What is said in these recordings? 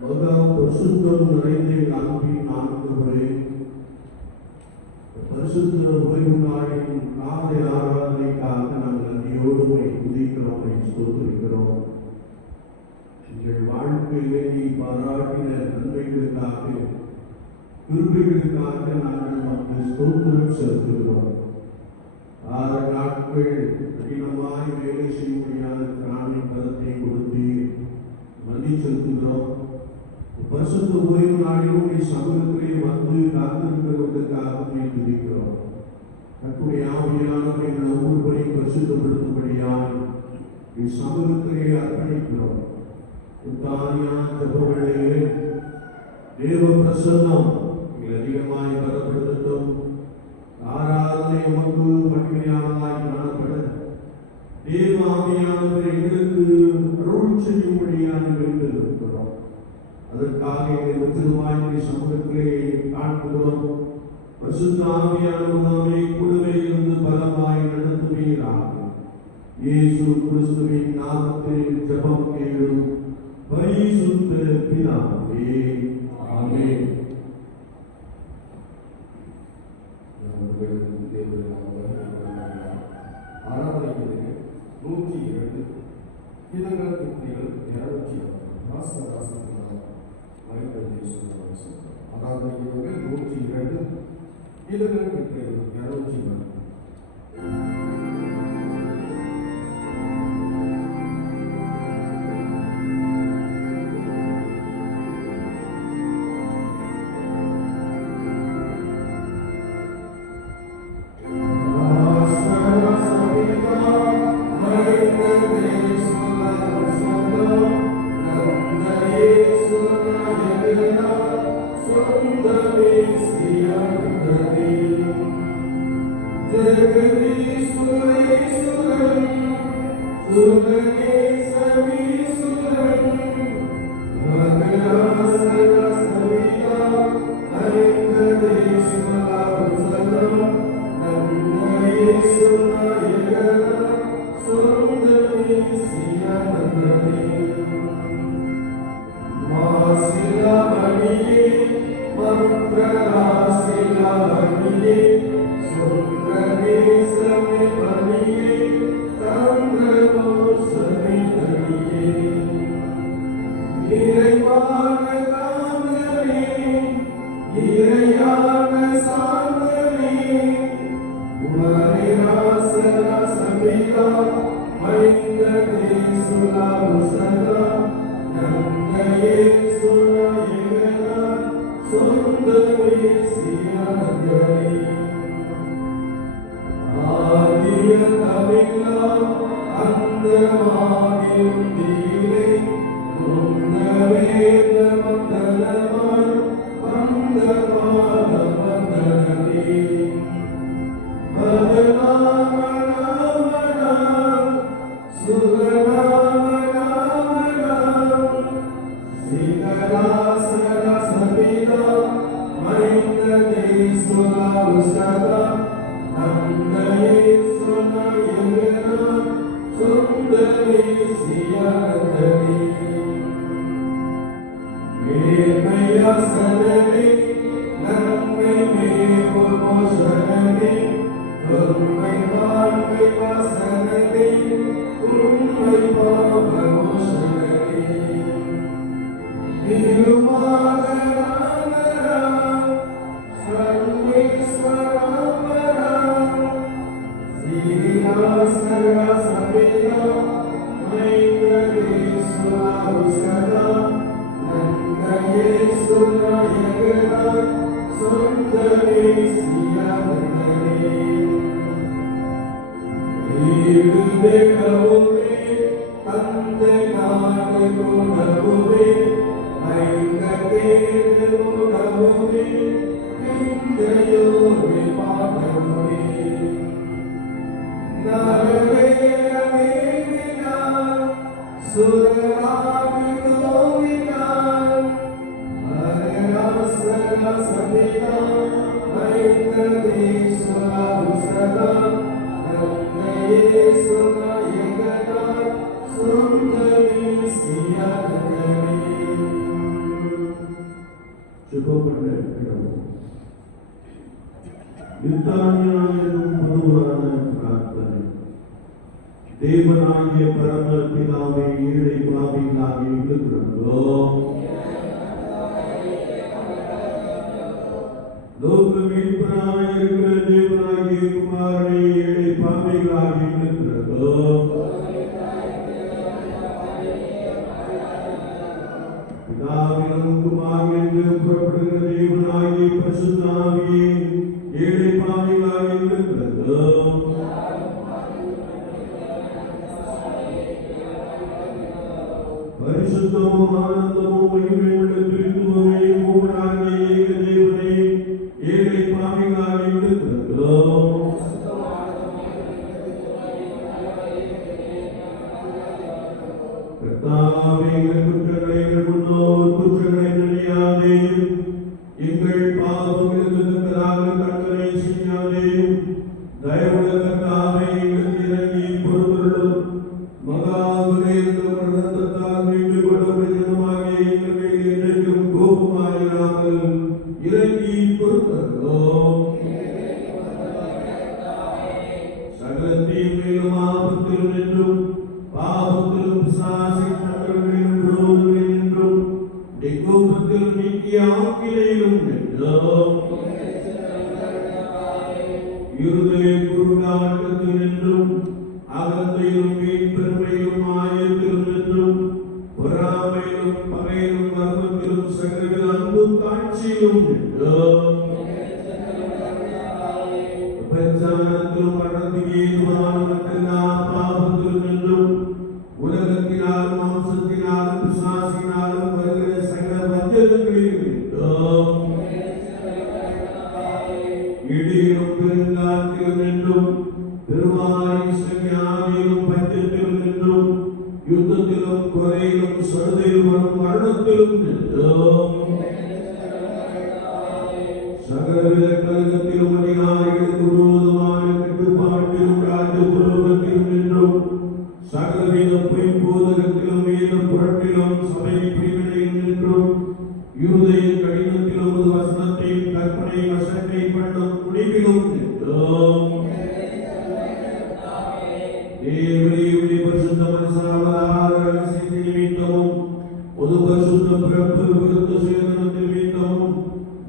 மகா பரிசுத்தம் நிறைந்த அன்பின் ஆண்டவரே, பரிசுத்த ஓய்வு நாளின் காலை ஆராதனைக்காக நாங்கள் நன்றியோடு துதிக்கிறோம், ஸ்தோத்திரிக்கிறோம். எங்கள் வாழ்க்கையிலே நீ பாராட்டின நன்மைகளுக்காக, கிருபைகளுக்காக நாங்கள் நமக்கு ஸ்தோத்திரம் செலுத்துகிறோம். 6 நாட்கள் கடினமாய் வேலை செய்ய முடியாத பிராணின் கருத்தை கொடுத்து நன்றி செலுத்துகிறோம். பரிசுத்த ஓய்வு நாளிலும் நீ சமூகத்திலே வந்து காத்திருக்கிறவர்களுக்காக துதிக்கிறோம். கர்த்தருடைய ஆவியானவர் எங்கள் ஒவ்வொருவரை பரிசுத்தப்படுத்தும்படியாய் நீ சமூகத்திலே அர்ப்பணிக்கிறோம். ஜெபவேளையிலே தேவ பிரசன்னம் எங்கள் அதிகமாய் வரப்படுத்தட்டும். ஆராதனை உமக்கு மகிமையானதாய் காணப்பட தேவ ஆவியானவர் எங்களுக்கு அருள் செய்யும்படியாக வேண்டியிருக்கிறோம். அதற்காக எங்கள் முற்றிலுமாய் சமூகத்திலே காண்கிறோம். பரிசுத்த ஆவியானவரே கூடவே இருந்து பலமாய் நடத்துவீராக. இயேசு கிறிஸ்துவின் நாமத்தில் ஜெபம் கேளும் பரிசுத்த பிதாவே, ஆமென். ஆராதனைக்கு 102 கீதங்கள் கிருத்திகள் 206 ஆராதனைக்கு 102 கீதங்கள் கிருத்திகள் 206. சுகப்பட்ட இடமும் நித்தானியா என்னும் பொதுவான பிரார்த்தனை. தேவனாகிய பரம பிதாவை ஏழை பாவிகளாக இருக்கிறோம். லோக மீட்பராக இருக்கிற தேவனாகிய குமாரனை ஏழை பாவிகளாக இருக்கிறோம். பிதாவிலும் குமாரனிலும் புறப்படுகிற தேவனாகிய பரிசுத்த ஆவியே ஏழை பாவிகளாக இருக்கிறோம். பரிசுத்தமும் ஆனந்தமும் மகிமையுள்ள திருத்துவமே மூவராகிய ஏக தேவனே ஏழை பாவிகளாக இருக்கிறோம். கர்த்தாவே, எங்கள் குற்றங்களை எங்கள் முன்னோர் குற்றங்களை நினையாதேயும், எங்கள் பாவங்களுக்கு தக்கதாக கர்த்தரை செய்யாதேயும். தயவுள்ள கர்த்தாவே, எங்களுக்கு இறங்கி பொறுத்தருளும். மகா குறைந்த இரத்தத்தால் மீண்டு கொள்ளப்பட்ட ஜனமாகிய எங்கள் மேல் என்றைக்கும் கோபமாயிராமல் இறங்கி பொறுத்தருளும். சகல தீமையிலும் ஆபத்திலும் நின்றும் பாவத்திலும் பிசாசின் தந்திரங்களிலும் விரோதங்களில் நின்றும் கோபத்திலும் நீக்கிய ஆக்கினையிலும் நின்றோம். இருதய குருடாட்டத்தில் நின்றும் அகந்தையிலும் வீண் பெருமையிலும் ஆயத்திலும் நின்றும் பொறாமையிலும் பகையிலும் கர்வத்திலும் சகல அன்பு காட்சியிலும் நின்றோம். பிரச்சாரத்திலும் மரணத்துக்கு ஏதுவான மற்றெல்லா பாவத்திலும் நின்றும் உலகத்தினாலும் மாம்சத்தினாலும் பிசாசினாலும் வருகிற சகல வஞ்சகங்களிலும் நின்றோம். இடியிலும் பெருங்காற்றிலும் நின்றும் பெருமாளின் சஞ்ஞானியிலும் பஞ்சத்திலும் நின்றும் யுத்தத்திலும் கொலையிலும் சடுதையிலும் வரும் மரணத்திலும் நின்றோம். சகலவித கலகத்திலும் அதிகாரிகளுக்கு விரோதமான கட்டுப்பாட்டிலும் ராஜபுரோகத்திலும் நின்றும் சகலவித பொய் போதகத்திலும் வேத புரட்டிலும் சபை பிரிவினையில் நின்றும் இருதய கடினத்திலும் ஒரு வசனத்தையும் கற்பனை வசத்தை பண்ணும் முடிவிலும் நின்றோம். தேவரீருடைய பரிசுத்த மனசாவதார ரகசியத்தின் நிமித்தமும் பொது பரிசுத்த பிறப்பு விருத்த சேதனத்தின் நிமித்தமும்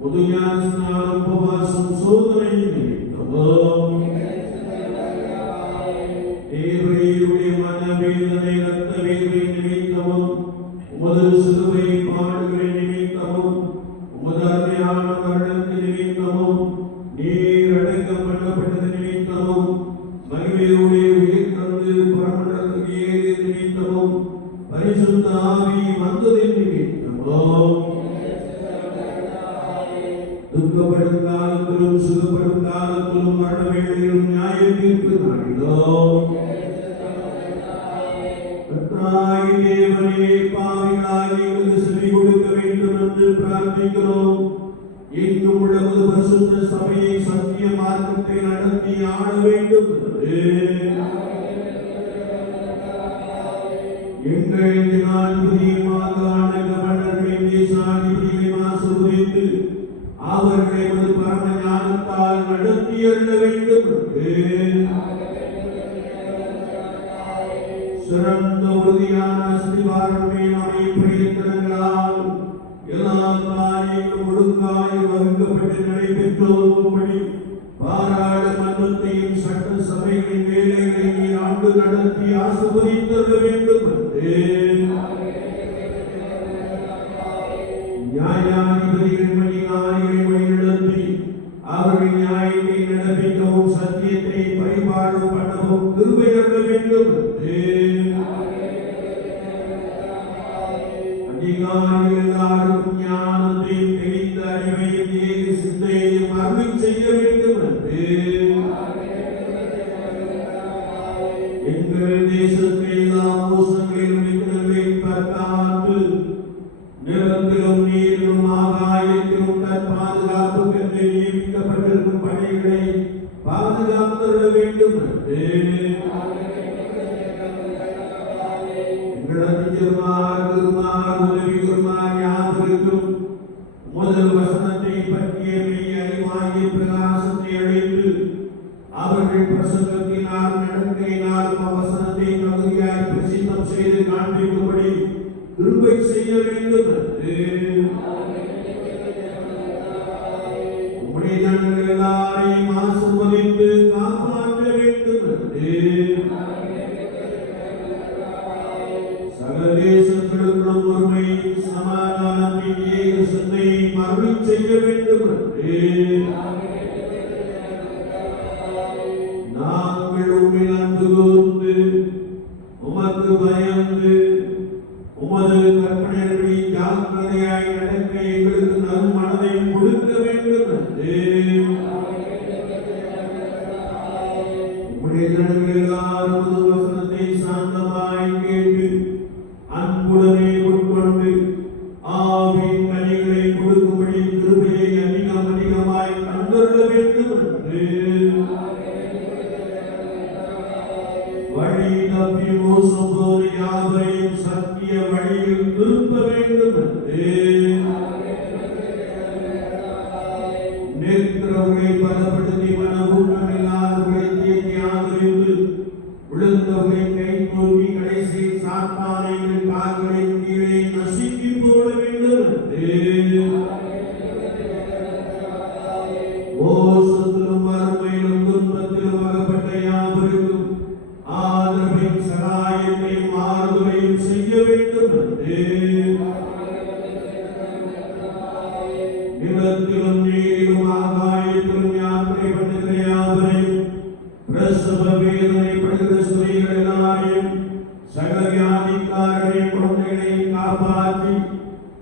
பொது ஞான ஸ்நானம் உபவாசம் சோதனை நிமித்தமும் தேவரீருடைய மனவேதனை ரத்த வேதனை நிமித்தமும் உமது சிலுவை பாடுகளின் நிமித்தமும் உமது அருமையான மரணத்தின் நிமித்தமும் நீர் அடக்கம் பண்ணப்பட்டது நிமித்தமும் மகிமையோடைய உயிர்த்தந்து பரமண்டலத்துக்கு ஏறிய நிமித்தமும் பரிசுத்த ஆவி வந்ததின் நிமித்தமும் துக்கப்படும் காலத்திலும் சுகப்படும் காலத்திலும் மரண வேளையிலும் நியாய தீர்ப்பு நாளிலும் கர்த்தாய் தேவனே, பாவிகளாகிய எங்களுக்கு செவி கொடுக்க வேண்டும் என்று பிரார்த்திக்கிறோம். எங்கும் உள்ள பரிசுத்த சபையை சத்திய மார்க்கத்தை நடத்தி ஆள வேண்டும் என்று எங்கள் ஜனாதிபதி மாகாண கவர்னர்களின் தேசாதிபதிகளை ஆசீர்வதித்து அவர்களை ஒரு பரம ஞானத்தால் நடத்தி அருள வேண்டும் என்று சிறந்த உறுதியான அஸ்திவாரமே அமைப்பியங்களால் எல்லா காரியங்களும் ஒழுங்காய் வகுக்கப்பட்டு நடைபெற்றோரும்படி பாராளுமன்றத்தையும் சட்ட சபைகளின் வேலைகளை ஆண்டு நடத்தி ஆசீர்வதித்தருள வேண்டும் என்று நியாயாதிபதிகள் அதிகாரிகளை வழிநடத்தி அவர்கள் நியாயத்தை நடப்பிக்கவும் சத்தியத்தை பரிபாலனம் பண்ணவும் கிருபை அருள வேண்டும் என்று அதிகாரிகள் எல்லாருக்கும் ஞானத்தையும் தெளிந்த அறிவையும் ஏக சிந்தையையும் அருளி செய்ய வேண்டும் என்று எங்கள் தேசத்தை எல்லா மோசங்களிலும் விக்னங்களையும் தற்காத்து நிலத்திலும் நீரிலும் ஆகாயத்திலும் பாதுகாப்புக்கு நியமிக்கப்பட்டிருக்கும் பணிகளை பாதுகாத்துள்ள வேண்டும் என்று எங்களது உதவி குருமார் யாவருக்கும் முதல் வசனத்தை பற்றிய மெய் அறிவாகிய பிரகாசத்தை அடைந்து அவர்கள் பிரசங்கத்தினால் நடக்கையினாலும் அவசரத்தை தகுதியாய் பிரசித்தம் செய்து காண்பிக்கும்படி கிருபை செய்ய வேண்டும் என்று உம்முடைய ஜனங்கள் எல்லாரையும் ஆசீர்வதித்து காப்பாற்ற வேண்டும் என்று சகல தேசங்களுக்கும் ஒருமையும் சமாதானத்தின் ஏக சிந்தையை மறுபடி செய்ய வேண்டும் என்று நாங்கள் உம்மில் அன்பு கூர்ந்து உமக்கு பயந்து உமது கற்பனைகளை ஜாக்கிரதையாய் நடக்க எங்களுக்கு நல் மனதை கொடுக்க வேண்டும் என்று உம்முடைய ஜனங்கள் எல்லாரும் உமது வசனத்தை சாந்தமாய் கேட்டு அன்புடனே உட்கொண்டு ஆவின் கனிகளை கொடுக்கும்படி கிருபையை அதிகம் அதிகமாய் தந்தருள வேண்டும் என்று வழி தப்பி மோசம் போது யாவரையும் சத்திய வழியில் திருப்ப வேண்டும் என்று நிற்கிறவர்களை பலப்படுத்தி மனவூக்கம் இல்லாதவர்களை தேக்கி ஆதரித்து விழுந்தவர்களை கை தூக்கி கடைசி சாத்தானைகள் கால்களின் கீழே நசுக்கி போட வேண்டும் என்று மோசத்திலும் வறுமையிலும் துன்பத்திலும் அகப்பட்ட யாவருக்கும் ஆதரவையும் சகாயத்தையும் ஆறுதலையும் செய்ய வேண்டும் என்று நிலத்திலும் நீரிலும் ஆகாயத்திலும் யாத்திரை பண்ணுகிற யாவரையும் பிரசவ வேதனைப்படுகிற ஸ்திரீகள் எல்லாரையும் சகல வியாதிக்காரர்களையும் குழந்தைகளையும் காப்பாற்றி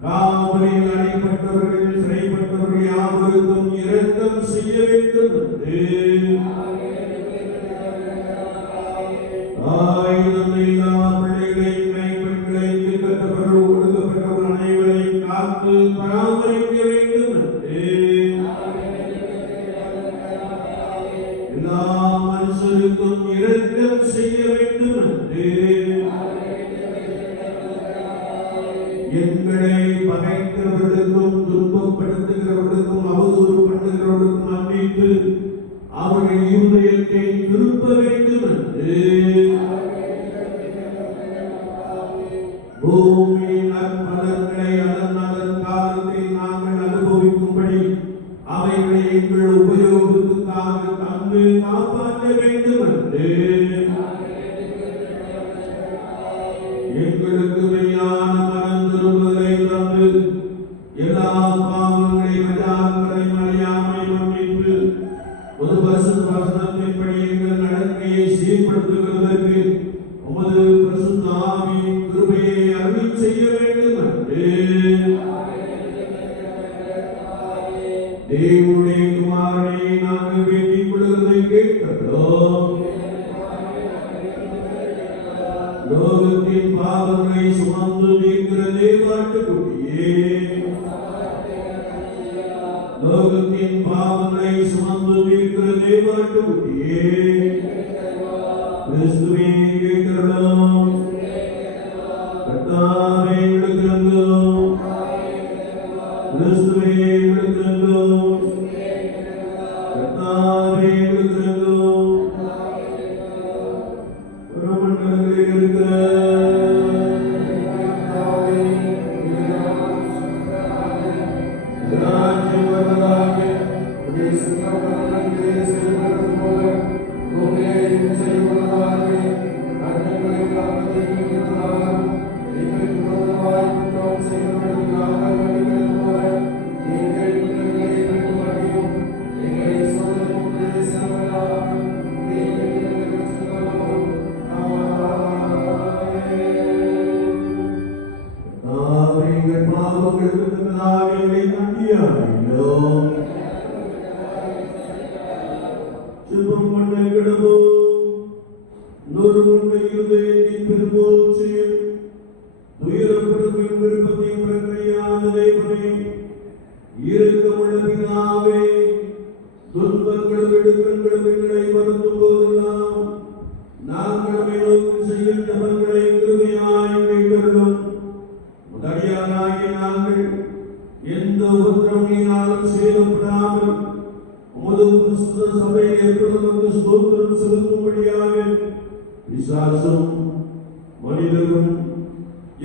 காவலில் அடைப்பட்டவர்கள் சிறைப்பட்டவர்கள் யாவருக்கும் இரக்கம் செய்ய வேண்டும் என்று பிள்ளைகளையும் கைப்பெண்களையும் தீர்க்கப்பட்டவர்கள் ஒடுக்கப்பட்டவர்கள் அனைவரையும் காத்து பராமரிக்க வேண்டும் என்று எல்லா மனுஷருக்கும் இரக்கம் செய்ய வேண்டும் என்று எங்களை பகைக்கிறவர்களுக்கும் துன்பப்படுத்துகிறவர்களுக்கும் அவதூறு பண்ணுகிறவர்களுக்கும் மன்னித்து அவர்கள் இருதயத்தை திருப்ப வேண்டும் என்று பூமியின் நற்பலன்களை அதன் காலத்தில் நாங்கள் அனுபவிக்கும்படி அவைகளை எங்கள் உபயோகத்துக்காக தந்து காப்பாற்ற வேண்டும் என்று எங்களுக்கு மெய்யான மனம் திரும்புதலை தந்து எல்லா பாவங்களையும் அஜாக்கிரதையும் அறியாமை மன்னித்து ஒரு வசனத்தின்படி எங்கள் நடக்கையை சீர்படுத்துவதற்கு உமது பரிசுத்த ஆவியின் கிருபையை அருள் செய்ய வேண்டும் என்று தேவனுடைய குமாரனை நாங்கள் வேண்டிக் கொள்வதை கேட்கிறோம். லோகத்தின் பாவங்களை சுமந்து தீர்க்கிற தேவாட்டுக்குட்டியே, லோகத்தின் பாவங்களை சுமந்து தீர்க்கிற தேவாட்டுக்குட்டியே, கிறிஸ்துவே கேட்கிறோம். கர்த்தாவே விடுகிறோம், கிறிஸ்துவே விடுகிறோம், கர்த்தாவே விடுகிறோம். பரமண்டலங்களில் இருக்கிற ராஜ்யம் வருவதாக, உடைய சித்தம் மனதிலே செயல்படுவது போல பூமியிலே செயல்படுவதாக, அன்னைகளின் காப்பத்தை நீக்குவதாக, எங்களுக்கு விரோதமாய் குற்றம் செய்தவர்களுக்காக வேண்டுகிறது போல எங்கள் குற்றங்களை விட்டு மன்னியும். எங்களை சோதனைக்குள்ளே செல்லவிடாமல் தீமையிலிருந்து ரட்சித்தருளும். எங்கள் பாவங்களுக்கு தக்கதாக எங்களை தண்டியாயிரும். சுபம் பண்ண கிடவோம். நொறுங்குண்ட இருதயத்தின் பெருமூச்சையும் துயரப்படுத்தும் விருப்பத்தையும் பிரக்ரியான தேவனே, இரக்கமுள்ள பிதாவே, துன்பங்களும் இடுக்கண்களும் எங்களை வருத்தும் போதெல்லாம் நாங்கள் நோக்கி செய்யும் ஜபங்களை கிருபையாய் கேட்டருளும். முதலியாராகிய நாங்கள் எந்த உபத்திரவங்களினாலும் சேதப்படாமல் உமது பரிசுத்த சபையில் எப்பொழுதும் ஸ்தோத்திரம் செலுத்தும்படியாக பிசாசும் மனிதரும்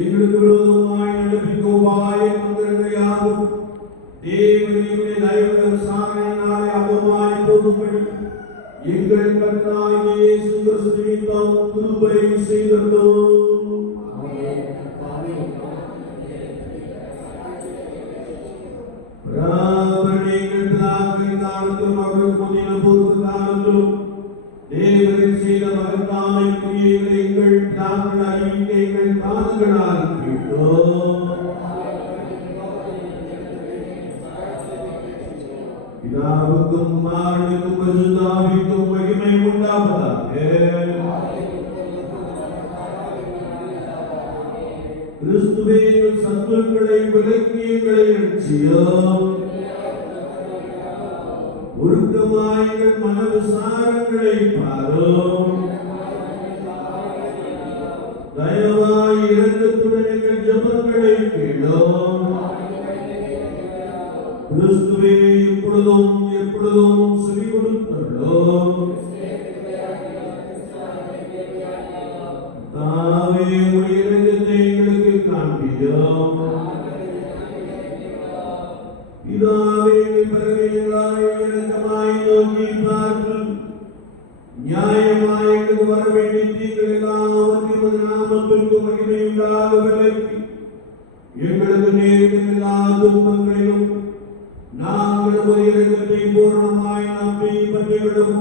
எங்களுக்கு விரோதமாய் நடப்பிக்கும் உபாய தந்திரங்கள் யாவும் தேவனுடைய தயவு விசாரணையினாலே அவமாய் போகும்படி எங்கள் கர்த்தராகிய இயேசு கிறிஸ்துவின் கிருபை செய்தோம். பிராபணிகள் பிதாக்களின் காலத்திலும் அவர்கள் முந்தின பொறுப்பு காலத்திலும் தேவரின் செய்த மகத்தான கிரியைகளை எங்கள் பிதாக்கள் அறிவிக்க எங்கள் காதுகளால் கேட்டோம். பிதாவுக்கும் குமாரனுக்கும் பரிசுத்த ஆவிக்கும் மகிமை உண்டாவதாக. கிறிஸ்துவே எங்கள் சத்துருக்களை விலக்கி எங்களை ரட்சியும். உருக்கமாய் எங்கள் மன விசாரங்களை பாரும். தயவாய் இரக்கத்துடன் எங்கள் ஜெபங்களை கேளும். கிறிஸ்துவே எப்பொழுதும் எப்பொழுதும் செவி கொடுத்தருளும். தாவே உடைய இரக்கத்தை எங்களுக்கு காண்பியும். பிதாவே பரமேஸ்வராய் இரக்கமாய் நோக்கி பார்த்து நியாயமாய் எங்களுக்கு வர வேண்டிய தீங்கள் எல்லாவற்றையும் உமது நாமத்திற்கு மகிமை உண்டாக விலக்கி எங்களுக்கு நேரிடும் எல்லா துன்பங்களிலும் நாங்கள் உமது இரக்கத்தை பூரணமாய் நம்பி பற்றிவிடும்.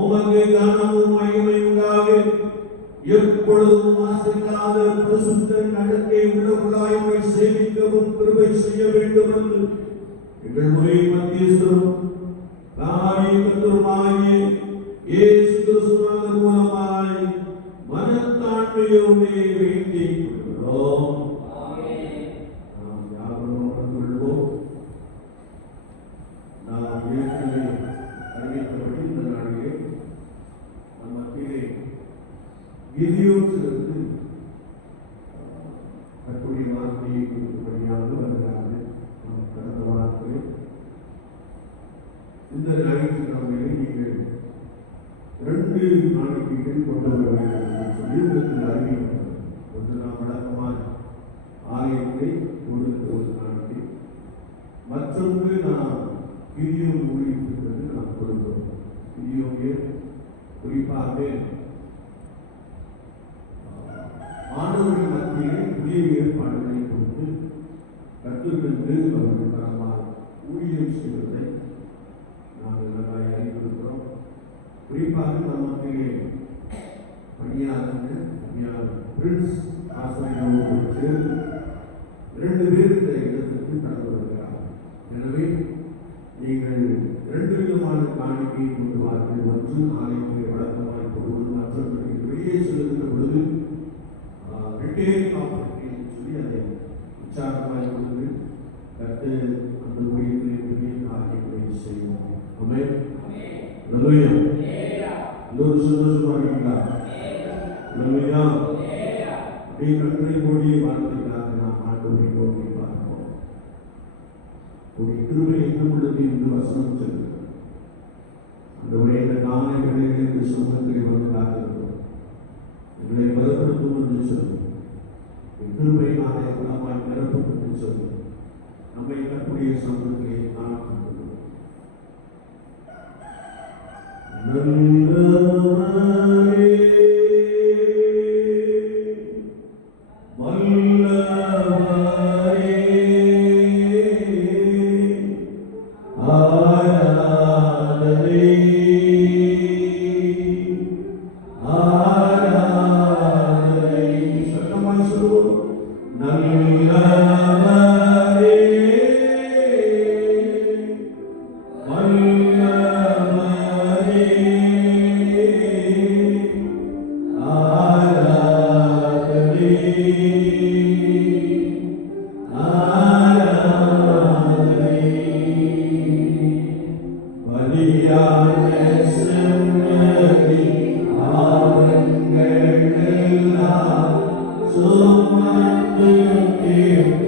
உமக்கு கனமும் மகிமை உண்டாக எப்பொழுதும் மாசில்லாத பரிசுத்த நடக்கை உள்ளவர்களாய் உம்மை சேவிக்கவும் கிருபை செய்ய வேண்டும் என்று எங்கள் முறை மத்தியஸ்தரும் கர்த்தருமாகிய இயேசு கிறிஸ்துவின் மூலமாய் மனத்தாழ்மையோடு வேண்டிக் கொள்கிறோம். நாம் யாவரும் கொள்வோம். நாம் ஏற்கனவே அறிவித்தபடி இந்த நாளிலே நம் மத்தியிலே கிதியோனிலிருந்து கர்த்தருடைய வார்த்தையை கொடுக்கும்படியாக வருகிறார்கள். நாம் கடந்த வாரத்திலே இந்த ஞாயிற்றுக்கிழமையிலே நீங்கள் 2 காணிக்கைகள் கொண்டு வர வேண்டும் என்று சொல்லி உங்களுக்கு அறிவிக்கப்பட்டது. ஒன்று நாம் வழக்கமான ஆலயத்தை கொடுத்த ஒரு காணிக்கை, மற்றொன்று நாம் கிதியோன் ஊழியத்திற்கு நாம் கொடுக்கிறோம். கிதியோனே குறிப்பாக மாணவர்கள் மத்தியிலே புதிய ஏற்பாடுகளை கொடுத்து கற்றுக்கொண்டு அவர்கள் தரமாக ஊழியம் செய்வதை நாங்கள் நன்றாக அறிந்திருக்கிறோம். குறிப்பாக நம் மத்தியிலே பணியாளர்கள் பிரின்ஸ் ஆசிரியர்களோடு சேர்ந்து 2 பேர் இந்த இடத்திற்கு கடந்து வருகிறார்கள். எனவே நீங்கள் 2 விதமான காணிக்கையை கொண்டு வாருங்கள். ஒன்று ஆலயத்தை வழக்கமாக கொள்வது, மற்றொன்று வெளியே செல்லுகின்ற பொழுது சொல்லி அதை உற்சாகமாக கொடுத்து கற்று அந்த ஊழியர்களை பெரிய காரியங்களை செய்வோம். ஆமென். அல்லேலூயா. எல்லோரும் சந்தோஷமா இருக்கீங்களா? அல்லேலூயா. அப்படியே கண்களை மூடி வார்த்தைக்காக நாம் ஆண்டவரை நோக்கி பார்ப்போம். உடைய கிருபை எங்கும் உள்ளது என்று வசனம் சொல்லுங்கள். ஆண்டவரே, இந்த காலை வேளையிலே இந்த சமூகத்தில் வந்து காத்திருக்கிறோம். எங்களை பலப்படுத்தும் என்று சொல்லுங்கள். கிருபை நாளை குணமாய் நிரப்பப்பட்டு சொல்லுங்கள். நம்மை கற்புடைய சமூகத்திலே நாம் கொண்டுள்ளோம். நல்லவரே, வல்லவரே, ஆராதனை சத்தமாய் சொல்லுவோம். நல்லவரே, வல்லவரே, ஆராதனை ஆராதனை பலியான செம்மறி ஆவங்கள் எல்லாம் சுமந்து தீர்க்க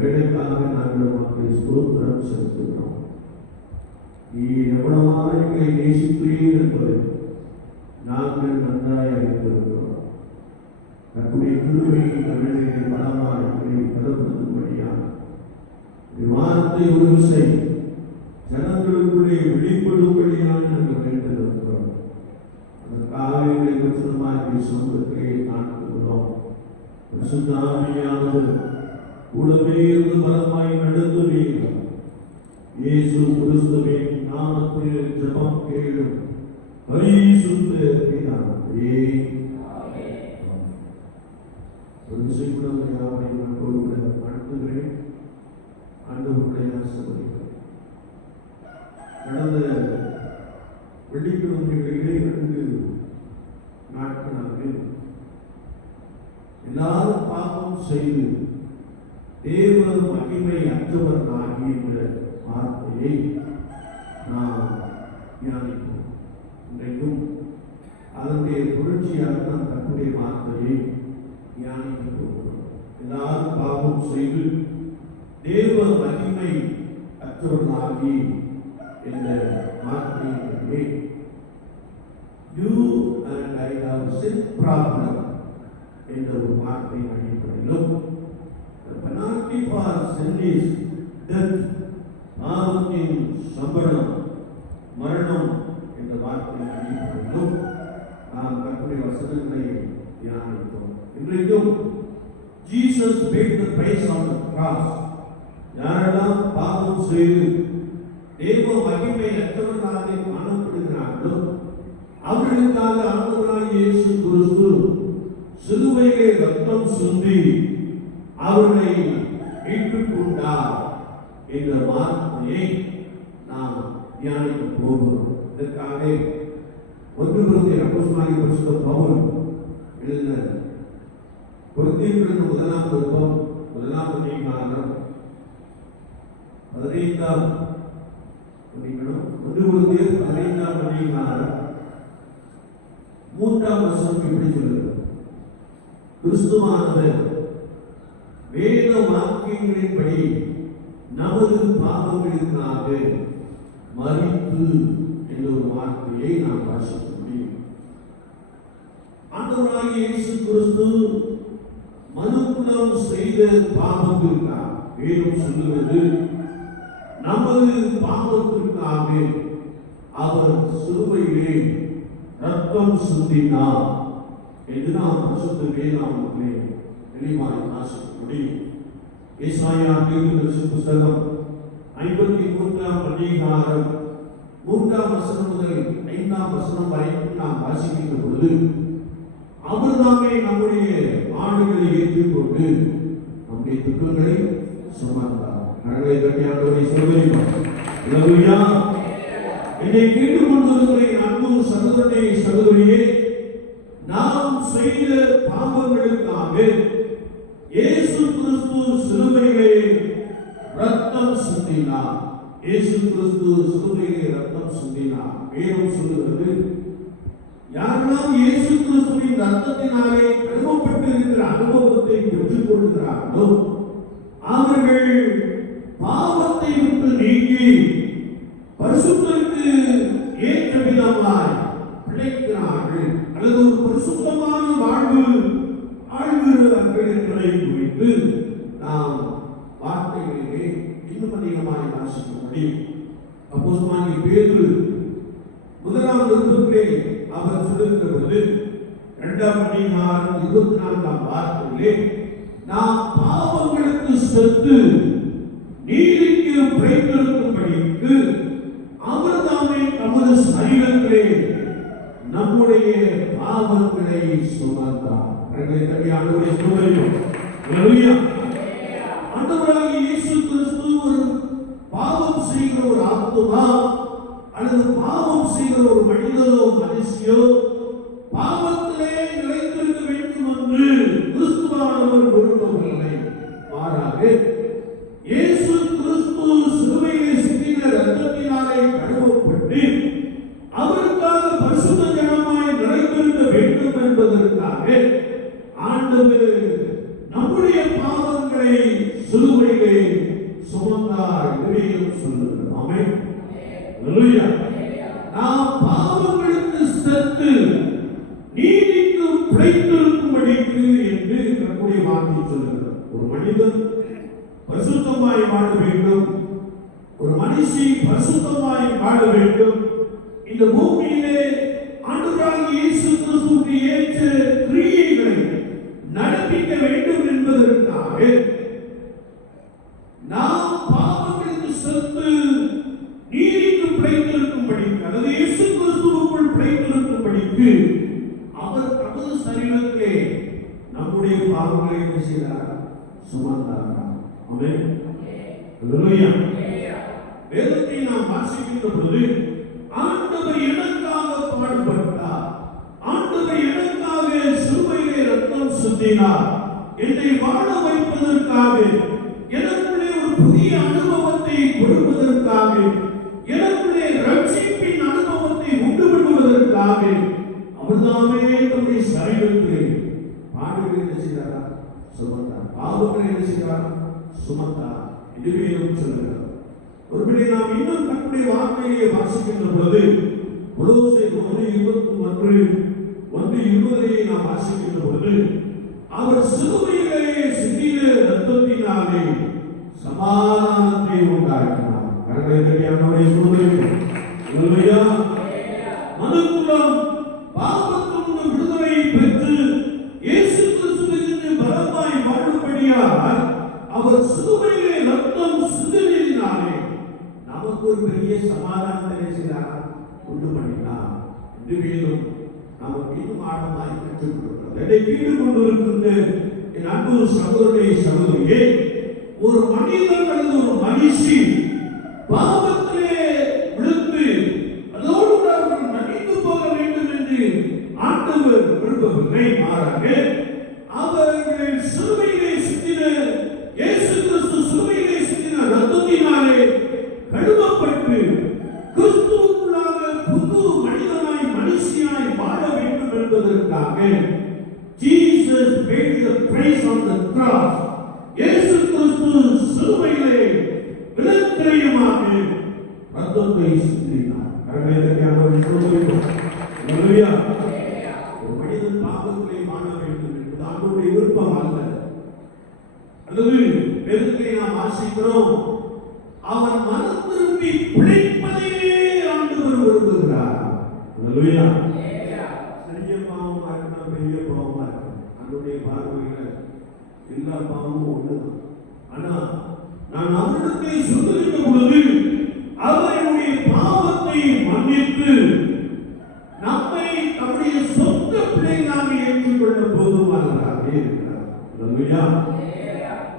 வேலைக்காக நாங்கள் உமக்கு ஸ்தோத்திரம் செலுத்துகிறோம். நீ எவ்வளவாக எங்களை நேசிக்கிறீர் என்பதை நாங்கள் நன்றாய் அறிந்திருக்கிறோம். தன்னுடைய கிருபை இந்த வேலையை பலமாக எங்களை பலப்படுத்தும்படியாக வார்த்தை ஒரு விசை ஜனங்களுக்குள்ளே வெளிப்படும்படியாக நாங்கள் வேண்டியிருக்கிறோம். அதற்காக எங்களை பற்றினமாக சமூகத்திலே காண்கிறோம். பரிசுத்தாவியானவர் கூடவே இருந்து பலமாய் நடத்துவீர்கள். இயேசு கிறிஸ்துவின் நாமத்தில் ஜெபம் கேளும் பரிசுத்த பிதாவே. ஒரு விசைக்குள்ள யாரை நான் கூட வாழ்த்துகிறேன். ஆண்டவருடைய ஆசீர்வாதம். கடந்த வெள்ளிக்கிழமைகளிலே 2 நாட்களாக எல்லாரும் பாவம் செய்து தேவ மகிமை அற்றவர் ஆகின்ற வார்த்தையை நாம் தியானிப்போம். இன்றைக்கும் அதனுடைய புரட்சியாக நாம் தன்னுடைய வார்த்தையை தியானிக்க போகிறோம். எல்லாரும் பாவம் செய்து தேவ மகிமை அற்றவர்களாகி என்ற வார்த்தையிலே you and I have sin problem என்ற ஒரு வார்த்தையின் அடிப்படையிலும் penalty for sin is death, பாவத்தின் சம்பளம் மரணம் என்ற வார்த்தையின் அடிப்படையிலும் நாம் கர்த்தருடைய வசனங்களை தியானித்தோம். இன்றைக்கும் Jesus paid the price on the cross. யாரெல்லாம் பாவம் செய்து தேவ மகிமை அற்றவர்களாக காணப்படுகிறார்களோ அவர்களுக்காக ஆண்டவராகிய இயேசு கிறிஸ்து சிலுவையிலே ரத்தம் சிந்தி அவர்களை மீட்டுக் கொண்டார் என்ற வார்த்தையை நாம் தியானிக்க போகிறோம். இதற்காக 1 கொரிந்தியர் அப்போஸ்தலனாகிய பரிசுத்த பவுல் எழுதின கொரிந்தியர்களின் 1ஆம் நிருபம் 1ஆம் அதிகாரம் 15ஆம் அதிகாரம் 1 கொரிந்தியர் 15ஆம் அதிகாரம் 3ஆம் வசனம் இப்படி சொல்லுகிறது. கிறிஸ்துவானவர் வேத வாக்கியங்களின்படி நமது பாவங்களுக்காக மரித்து என்ற ஒரு வார்த்தையை நாம் வாசிக்க முடியும். ஆண்டவராகிய இயேசு கிறிஸ்து மனுக்குலம் செய்த பாவங்களுக்காக வேதம் சொல்லுவது நமது பாவத்திற்காக அவர் சிலுவையிலே ரத்தம் சிந்தினார் என்று நாம் பரிசுத்த வேதாகமத்திலே தெளிவாக வாசிக்க முடியும். ஏசாயா தீர்க்கதரிசி புத்தகம் 53ஆம் அதிகாரம் 3ஆம் வசனம் முதல் 5ஆம் வசனம் வரைக்கும் நாம் வாசிக்கின்ற பொழுது அவர்தாமே நம்முடைய ஆடுகளை ஏற்றுக்கொண்டு நம்முடைய துக்கங்களை சுமந்தார். கரங்களை தட்டி ஆண்டவரை சோதரிப்போம். அல்லேலூயா. இதை கேட்டுக்கொண்டிருக்கிற அன்பு சகோதரனே சகோதரியே, நாம் செய்த பாவங்களுக்காக இயேசு கிறிஸ்து சிலுவையிலே ரத்தம் சிந்தினார். இயேசு கிறிஸ்து சிலுவையிலே ரத்தம் சிந்தினார். வேதம் சொல்லுகிறது, யாரெல்லாம் இயேசு கிறிஸ்துவின் ரத்தத்தினாலே கழுவப்பட்டிருக்கிற அனுபவத்தை பெற்றுக் கொள்கிறார்களோ அவர்கள் பாவத்தை விட்டு நீங்கி பரிசுத்தத்திற்கு ஏற்ற விதமாய் பிழைக்கிறார்கள் அல்லது ஒரு பரிசுத்தமான வாழ்வு ஆழ்கிறார்கள் என்பதை குறித்து நாம் வார்த்தைகளிலே இன்னும் அதிகமாக வாசிக்க முடியும். அப்போஸ்தலனாகிய பேதுரு 1ஆம் நிருபத்திலே அவர் சொல்லுகிற பொழுது 2ஆம் அதிகாரம் 24ஆம் வார்த்தையிலே நாம் பாவங்களுக்கு செத்து நீதிக்கு பிழைத்திருக்கும்படிக்கு அவர் தாமே தமது சரீரத்திலே நம்முடைய பாவங்களை சுமந்தார். ஆண்டவருடைய சோதனையும் ஆண்டவராகிய இயேசு கிறிஸ்து ஒரு பாவம் செய்கிற ஒரு ஆத்துமா அல்லது பாவம் செய்கிற ஒரு மனிதனோ மனுஷியோ பாவத்திலே நிலைத்திருக்க வேண்டும் என்று கிறிஸ்துவானவர் விரும்பவில்லை. மாறாக இயேசு கிறிஸ்து சிலுவையிலே சிந்தின இரத்தத்தினாலே கழுவப்பட்டு அவருக்காக பரிசுத்த ஜனமாய் நிலைத்திருக்க வேண்டும் என்பதற்காக ஆண்டவர் நம்முடைய பாவங்களை சிலுவையிலே சுமந்தார் என்று சொல்லுகிறது. ஆமென். அல்லேலூயா. நாம் பாவங்களுக்கு செத்து நீதிக்கு பிழைத்திருக்கும்படிக்கு என்று நம்முடைய வார்த்தை சொல்லுகிறது. ஒரு மனிதன் பரிசுத்தமாய் வாழ வேண்டும், ஒரு மனுஷி பரிசுத்தமாய் வாழ வேண்டும். இந்த பூமியிலே ஆண்டவராகிய இயேசு கிறிஸ்துவுக்கு ஏற்ற கிரியைகளை நடப்பிக்க வேண்டும் என்பதற்காக நாம் பாவங்களுக்கு செத்து நீதிக்கு பிழைத்திருக்கும்படிக்கு, அதாவது இயேசு கிறிஸ்துவுக்குள் பிழைத்திருக்கும்படிக்கு அவர் தமது சரீரத்திலே நம்முடைய பாவங்களை என்ன செய்தார்? சுமந்தார். ஆமென். அல்லேலூயா. வேதத்தை நாம் வாசிக்கின்ற பொழுது ஆண்டவர் எனக்காக பாடுபட்டார், ஆண்டவர் எனக்காக சிலுவையிலே ரத்தம் சிந்தினார், என்னை வாழ வைப்பதற்காக, எனக்குள்ளே ஒரு புதிய அனுபவத்தை கொடுப்பதற்காக, எனக்குள்ளே ரட்சிப்பின் அனுபவத்தை உண்டு பண்ணுவதற்காக அவர்தாமே தம்முடைய சரீரத்திலே பாடுகளை என்ன செய்தார்? சுமந்தார். பாவங்களை என்ன செய்தார்? சுமந்தார். இதுவே சொல்லுகிறார். ஒருவேளை நாம் இன்னும் கர்த்தருடைய வார்த்தையை வாசிக்கின்ற பொழுது கொலோசையர் 1:21 நாம் வாசிக்கின்ற பொழுது அவர் சிலுவையிலே சிந்திய இரத்தத்தினாலே சமாதானத்தை உண்டாக்கினார். கர்த்தரை தட்டியானவரை சொல்லுங்கள். அல்லேலூயா. மனுக்குலம் பாவத்திலிருந்து விடுதலை பெற்று இயேசு கிறிஸ்துவிற்கு பலமாய் வாழும்படியால் அவர் சிலுவையிலே ரத்தம் சிந்தியதினாலே நமக்கு ஒரு பெரிய சமாதானத்தை செய்தார், உண்டு பண்ணினார். இதுவேலும் நமக்கு இன்னும் ஆழமாய் கற்றுக் கொடுக்கிறது. என்னை கேட்டு கொண்டிருக்கின்ற என் அன்பு சகோதரனே, சகோதரியே, ஒரு மனிதன் அல்லது ஒரு மனுஷி பாவத்திலே விழுந்து அதோடு அவர்கள் நடித்து போக வேண்டும் என்று ஆண்டவர் விரும்பவில்லை. மாறாக அவர்கள் சிலுவையிலே சிந்தின இயேசு கிறிஸ்து சிலுவையிலே சிந்தின ரத்தத்தினாலே கழுவப்பட்டு கிறிஸ்துவுக்குள்ளாக புது மனிதனாய் மனுஷியாய் வாழ வேண்டும் என்பதற்காக Jesus paid the price on the cross. இயேசு கிறிஸ்து சிலுவையிலே விலைக்கிரயமாக ரத்தத்தை சிந்தினார். கரங்களை சொல்லுங்கள். அல்லேலூயா. ஒரு மனிதன் பாவத்திலே வாழ வேண்டும் என்பது ஆண்டவருடைய விருப்பம் அல்ல. அல்லது வேதத்தை நாம் வாசிக்கிறோம், அவன் மனம் திரும்பி பிழைப்பதையே ஆண்டவர் விரும்புகிறார். அல்லேலூயா. சிறிய பாவமா இருக்கணும், பெரிய பாவமா இருக்கணும், அவருடைய பார்வையில எல்லா பாவமும் ஒண்ணுதான். ஆனா நான் அவரிடத்தை சொல்லுகின்ற பொழுது அவருடைய பாவத்தை மன்னித்து நம்மை தம்முடைய சொந்த பிள்ளைகளாக ஏற்றுக்கொள்ள போதுமானவராக இருக்கிறார். அல்லேலூயா.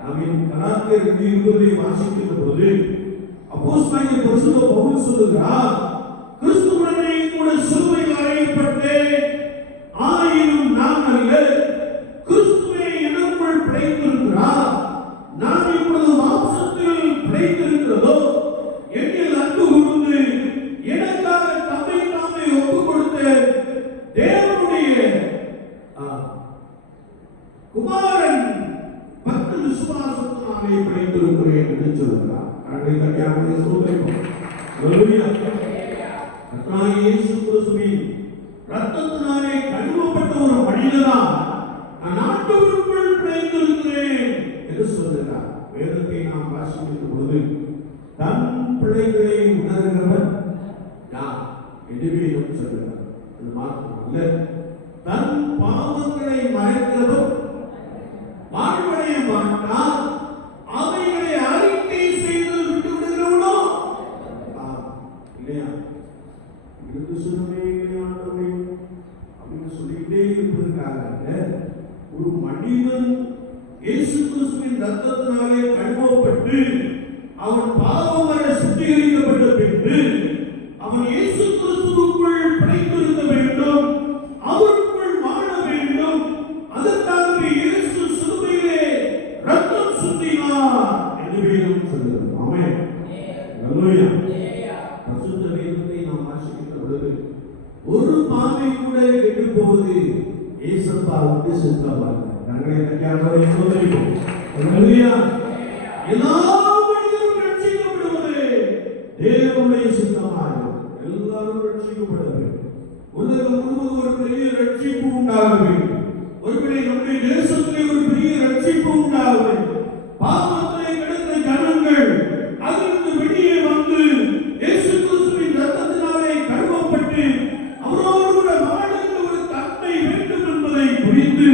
நாம் கலாத்தியர் 2:20 வாசிக்கின்ற பொழுது அப்போஸ்தலனாகிய பரிசுத்த பவுல் சொல்லுகிறார், கிறிஸ்துவுடனே கூட சிலுவையில் அறையப்பட்டேன், ஆயினும் நான் அல்ல, கிறிஸ்துவே எனக்குள் பிழைத்திருக்கிறார். நான் இப்பொழுது மாம்சத்தில் பிழைத்திருக்கிறதோ என்னில் அன்பு கூர்ந்து எனக்காக தம்மை தாமே ஒப்புக் கொடுத்த தேவனுடைய குமாரன் பக்தி விசுவாசத்தினாலே பிழைத்திருக்கிறேன் என்று சொல்கிறார். கரங்களை தட்டி ஆண்டவரை ஸ்தோத்திரிப்போம். அல்லேலூயா. கர்த்தராகிய இயேசு கிறிஸ்துவின் இரத்தத்தினாலே கழுவப்பட்ட ஒரு மனிதனாய் நான் ஆண்டவருக்குள் பிழைத்திருக்கிறேன் என்று சொல்கிறார். வேதத்தை நாம் வாசிக்கின்ற பொழுது தன் பிழைகளை உணர்கிறவர் யார் என்று சொல்கிறார். அது மாத்திரமல்ல, தன் பாவங்களை மறைக்கிறவர் வாழ்வடைய மாட்டார், அவைகளை அறிக்கை செய்து விட்டு விடுகிறவனோ இல்லையா? இருந்து சொல்லுமே அப்படின்னு சொல்லிக்கிட்டே இருப்பதற்காக ஒரு மனிதன் இயேசு கிறிஸ்துவின் இரத்தத்தினாலே கழுவப்பட்டு அவன் பாவங்களை சுத்திகரிக்கப்பட்ட பின்பு அவன் இயேசு கிறிஸ்துவுக்குள் பிழைத்திருக்க வேண்டும், அவருக்குள் வாழ வேண்டும். அதற்காகவே இயேசு சிலுவையிலே ரத்தம் சிந்தினார் என்று வேதம் சொல்கிறது. ஆமென். அல்லேலூயா. பரிசுத்த வேதத்தை நாம் வாசிக்கின்ற பொழுது ஒரு பாவை கூட கெட்டு போவது இயேசுவுக்கு சித்தமாக. கரங்களை தட்டி ஆண்டவரை ஸ்தோத்திரிப்போம். அல்லேலூயா. எல்லா மனிதரும் ரட்சிக்கப்படுவது தேவனுடைய சித்தமாகும். எல்லாரும் ரட்சிக்கப்பட வேண்டும். உலகம் முழுவதும் ஒரு பெரிய ரட்சிப்பு உண்டாக வேண்டும். ஒருவேளை நம்முடைய தேசத்திலே ஒரு பெரிய ரட்சிப்பு உண்டாக வேண்டும். பாவத்திலே கிடந்த ஜனங்கள் அதிலிருந்து வெளியே வந்து இயேசு கிறிஸ்துவின் இரத்தத்தினாலே கழுவப்பட்டு அவரோடு கூட வாழ்கின்ற ஒரு தன்மை வேண்டும் என்பதை புரிந்து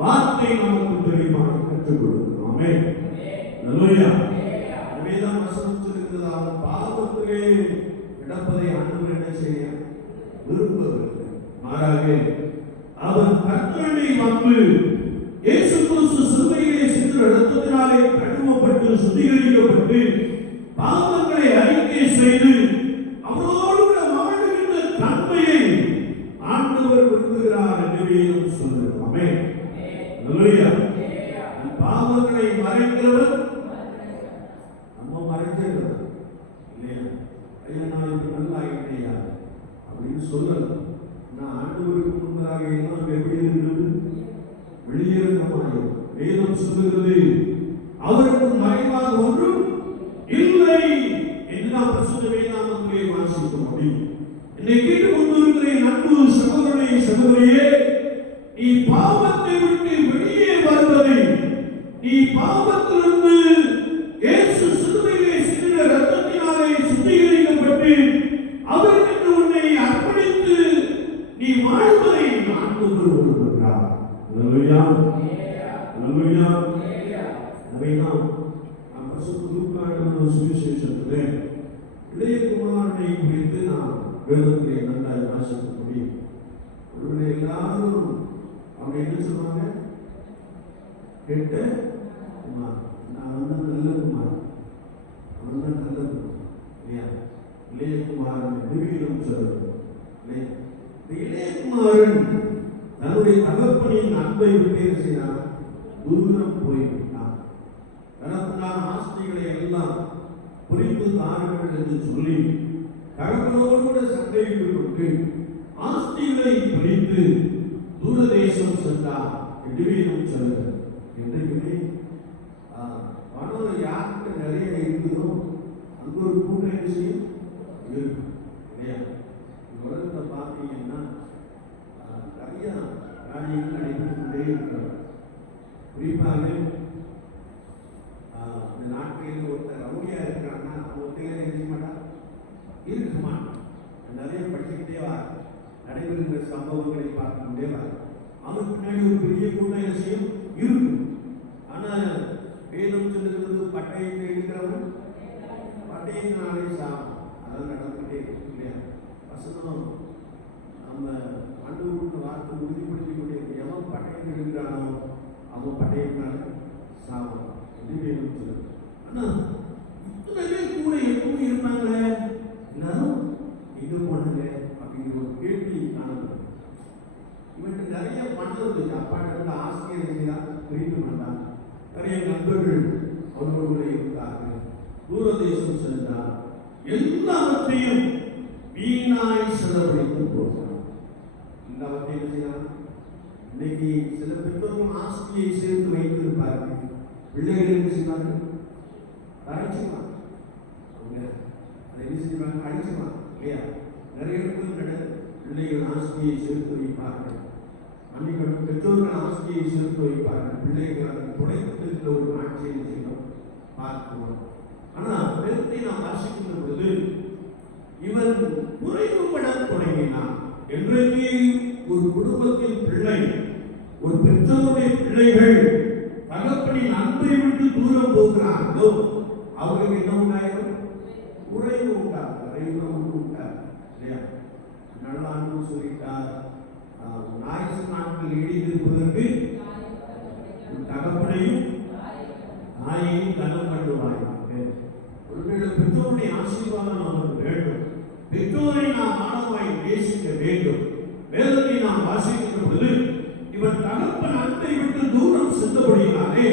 வார்த்தை நமக்கு தெளிவாக கற்றுக் கொடுக்கிறோம். ஆமென். அல்லேலூயா. வேதம் வசனம் சொல்கிறது, அவன் பாவத்திலே கிடப்பதை ஆண்டவர் என்ன செய்ய விரும்பவில்லை. மாறாக அவன் கர்த்தரை வந்து இயேசு கிறிஸ்து சிலுவையிலே சிந்தின இரத்தத்தினாலே கழுவப்பட்டு சுத்திகரிக்கப்பட்டு பாவங்களை அறிக்கை செய்து அவரோடு கூட வாழ்கின்ற தன்மையை ஆண்டவர் விரும்புகிறார் என்று வேதம் சொல்கிறது. ஆமென். அல்லேலூயா. பாவங்களை மறைக்கிறவர் நம்ம மறைச்சிருக்கிறோம் இல்லையா? ஐயா நான் இப்ப நல்லா ஆகிட்டேயா அப்படின்னு சொல்லலாம். நான் ஆண்டவருக்கு முன்பதாக எல்லாம் எப்படி இருந்தது? வெளியேறமாய் வேதம் சொல்லுகிறது, அவருக்கு மறைவாக ஒன்றும் இல்லை என்று நாம் பரிசுத்த வேதாகமத்திலே வாசிக்க முடியும். என்னை கேட்டுக் கொண்டிருக்கிற என் அன்பு சகோதரனே சகோதரியே, நீ பாவத்தை விட்டு வெளியே வருவதை, நீ பாவத்திலிருந்து இயேசு சிலுவையிலே சிந்தின இரத்தத்தினாலே சுத்திகரிக்கப்பட்டு அவருக்கு உன்னை அர்ப்பணித்து நீ வாழ்வதை ஆண்டவர் விரும்புகிறார். அல்லேலூயா. அல்லேலூயா. அவைதான் நாம் பரிசுத்த லூக்கா எழுதின சுவிசேஷத்திலே இளைய குமாரனை குறித்து நாம் வேதத்திலே நன்றாய் வாசிக்க முடியும். ஒருவேளை எல்லாரும் அவங்க என்ன சொல்லுவாங்க? கேட்ட குமார், நான் வந்து நல்ல குமார், அவன் தான் நல்ல குமார் இல்லையா? இளைய குமாரன் நிறுவியிலும் சொல்லுறது இல்லையா? இளையகுமாரன் தன்னுடைய தகப்பனின் அன்பை விட்டு செய்தார், தூரம் போய்விட்டான். தனக்குண்டான ஆஸ்திகளை எல்லாம் புரிந்து தாருங்கள் என்று சொல்லி தகப்பனோடு சண்டையிட்டு கொண்டு ஆஸ்திகளை பிரித்து தூரதேசம் சென்றார் என்று வேதம் சொல்லுகிறது. என்றைக்குமே பணம் யாருக்கு நிறைய இருக்குதோ அங்க ஒரு கூட்டம் விஷயம் இருக்கும் இல்லையா? உலகத்தை பார்த்தீங்கன்னா நிறைய காரியங்கள் நடைபெற்றுக் கொண்டே இருக்கிறது. குறிப்பாக இந்த நாட்டில் ஒருத்தர் ரவுடியா இருக்கிறாங்கன்னா ஒருத்தர் நினைக்க மாட்டான், இருக்க மாட்டான். நிறைய படிச்சுக்கிட்டே வா, நடைபெறுகிற சம்பவங்களை பார்த்து கொண்டே வா. அவனுக்கு பின்னாடி ஒரு பெரிய கூட்டம் விஷயம் இருக்கும். ஆனா வேதம் சொல்லுகிறது, பட்டயத்தை எடுக்கிறவன் பட்டயத்தினாலே சாகும். அதெல்லாம் நடந்துகிட்டே இருக்கு இல்லையா? வசனம் நம்ம ஆண்டவருக்கு வார்த்தை உறுதிப்படுத்திக் கொண்டே எவன் பட்டயத்தை எடுக்கிறானோ அவன் பட்டயத்தினால சாவான் என்று வேதம் சொல்லுது. ஆனா இத்தனை பேர் கூட எப்பவும் இருந்தாங்க, எல்லாரும் எங்க போனாங்க அப்படிங்கிற ஒரு கேள்வி காணப்படும். இவன்ட்டு நிறைய பணம் இருந்துச்சு, அப்பாட்ட இருந்து ஆசிரியர் செய்தால் பிரித்து பண்ணாங்க. நிறைய நண்பர்கள் அவர்களோடு இருந்தார்கள், தூரதேசம் சென்றார். எல்லாவற்றையும் வீணாய் செலவழித்து போகிறார். எல்லாவற்றையும் செய்யலாம். இன்னைக்கு சில பெற்றோர்கள் ஆஸ்தியை சேர்த்து வைத்திருப்பார்கள், பிள்ளைகளுக்கு செய்வார்கள், அழைச்சுக்கலாம். அவங்க அதை என்ன செய்வாங்க? அழைச்சுக்கலாம் இல்லையா? நிறைய இடத்துல பிள்ளைகள் ஆஸ்தியை சேர்த்து வைப்பார்கள், அன்னைக்கு பெற்றோர்கள் ஆஸ்தியை சேர்த்து வைப்பார்கள், பிள்ளைகள் அதை துடைத்திருக்கிற ஒரு ஆட்சியை செய்யணும் பார்க்கிறோம். ஆனா வேதத்தை நாம் வாசிக்கின்ற பொழுது இவன் குறைவுபட தொடங்கினான். என்றைக்கு ஒரு குடும்பத்தின் பிள்ளை, ஒரு பெற்றோருடைய பிள்ளைகள் தகப்பனின் அன்பை விட்டு தூரம் போகிறார்களோ அவர்களுக்கு என்ன உண்டாயிரும்? குறைவு உண்டாகும். குறைவு உண்டாகும் இல்லையா? நல்ல அன்பு சொல்லிட்டார், ஞாயிற்று நாட்கள் இடிந்திருப்பதற்கு தகப்பனையும் தாயையும் கனம் பண்ணுவாங்க. ஒருவேளை பெற்றோருடைய ஆசீர்வாதம் நமக்கு வேண்டும். பெற்றோரை நாம் ஆழமாய் நேசிக்க வேண்டும். வேதத்தை நாம் வாசிக்கின்ற பொழுது இவன் தகப்பன் அன்பை விட்டு தூரம் சென்றபடியினாலே,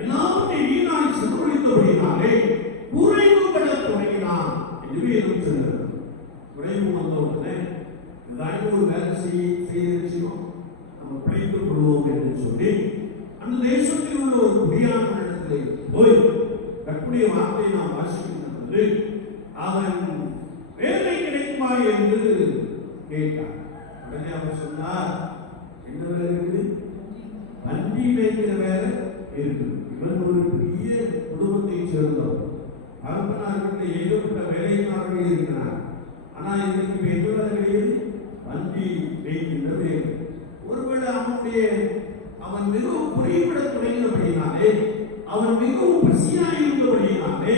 எல்லாவற்றையும் வீணாய் செலவழித்தபடியினாலே குறைவுபட தொடங்கினான் என்று வேதம் சொல்கிறது. குறைவு வந்த உடனே ஏதாவது ஒரு வேலை செய்ய நம்ம பிழைத்துக் கொள்வோம் என்று சொல்லி அந்த தேசத்தில் உள்ள ஒரு குடியான இடத்திலே போய் கர்த்தருடைய வார்த்தையை நாம் வாசிக்கின்ற பொழுது அவன் வேலை கிடைக்குமா என்று கேட்டார். உடனே அவர் சொன்னார், என்ன வேலை இருக்குது? பன்றி மேய்க்கிற வேலை இருக்குது. இவன் ஒரு பெரிய குடும்பத்தை சேர்ந்தவர். தகப்பனார்கிட்ட ஏகப்பட்ட வேலைக்காரர்கள் இருக்கிறார். ஆனா இவனுக்கு இப்ப என்ன வேலை கிடையாது? பன்றி மேய்க்கின்ற வேலை. ஒருவேளை அவன் மிகவும் குறைவிட துணைந்தபடினாலே, அவன் மிகவும் பசியாயிருந்தபடினாலே,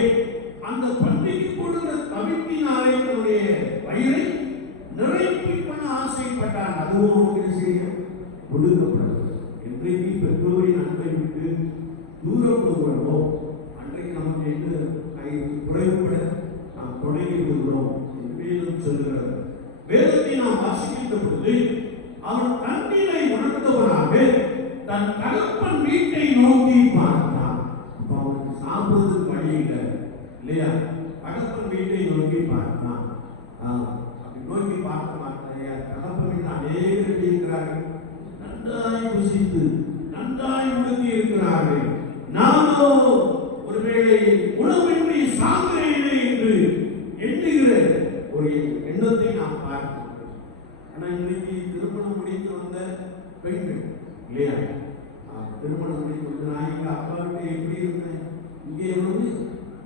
அந்த பன்றிக்கு கொடுக்கிற தவிட்டினாலே தன்னுடைய வயிறை நிறைப்பிக் கொள்ள ஆசைப்பட்டான். அதுவும் அவனுக்கு செய்யும் கொடுக்கப்பட்டது. இன்றைக்கு பெற்றோரின் அன்பை விட்டு தூரம் போகிறோமோ அன்றைக்கு நமக்கு என்ன குறைவுபட நாம் தொடங்கி விடுகிறோம் என்று வேதம் சொல்கிறது. வேதத்தை நாம் வாசிக்கின்ற பொழுது அவன் கண்ணிலை உணர்ந்தவனாக தன் தகப்பன் வீட்டை நோக்கி பார்த்தான். அவனுக்கு சாப்பிடுவதற்கு வழி இல்லை இல்லையா? தகப்பன் வீட்டை நோக்கி பார்த்தான். அப்படி நோக்கி பார்க்க மாட்டாங்க. தகப்பன் வீட்டில் அநேகர் இருக்கிறார்கள், நன்றாய் புசித்து நன்றாய் உடுத்தி இருக்கிறார்கள். நானோ ஒருவேளை உணவின்றி சாகிறேனே என்று எண்ணுகிற ஒரு எண்ணத்தை நாம் பார்க்கிறோம். ஆனா இன்றைக்கு திருமணம் முடித்து வந்த பெண்கள் இல்லையா, திருமணம் முடித்து வந்து நான் எங்க அப்பா கிட்ட எப்படி இருந்தேன், இங்கே எவ்வளவு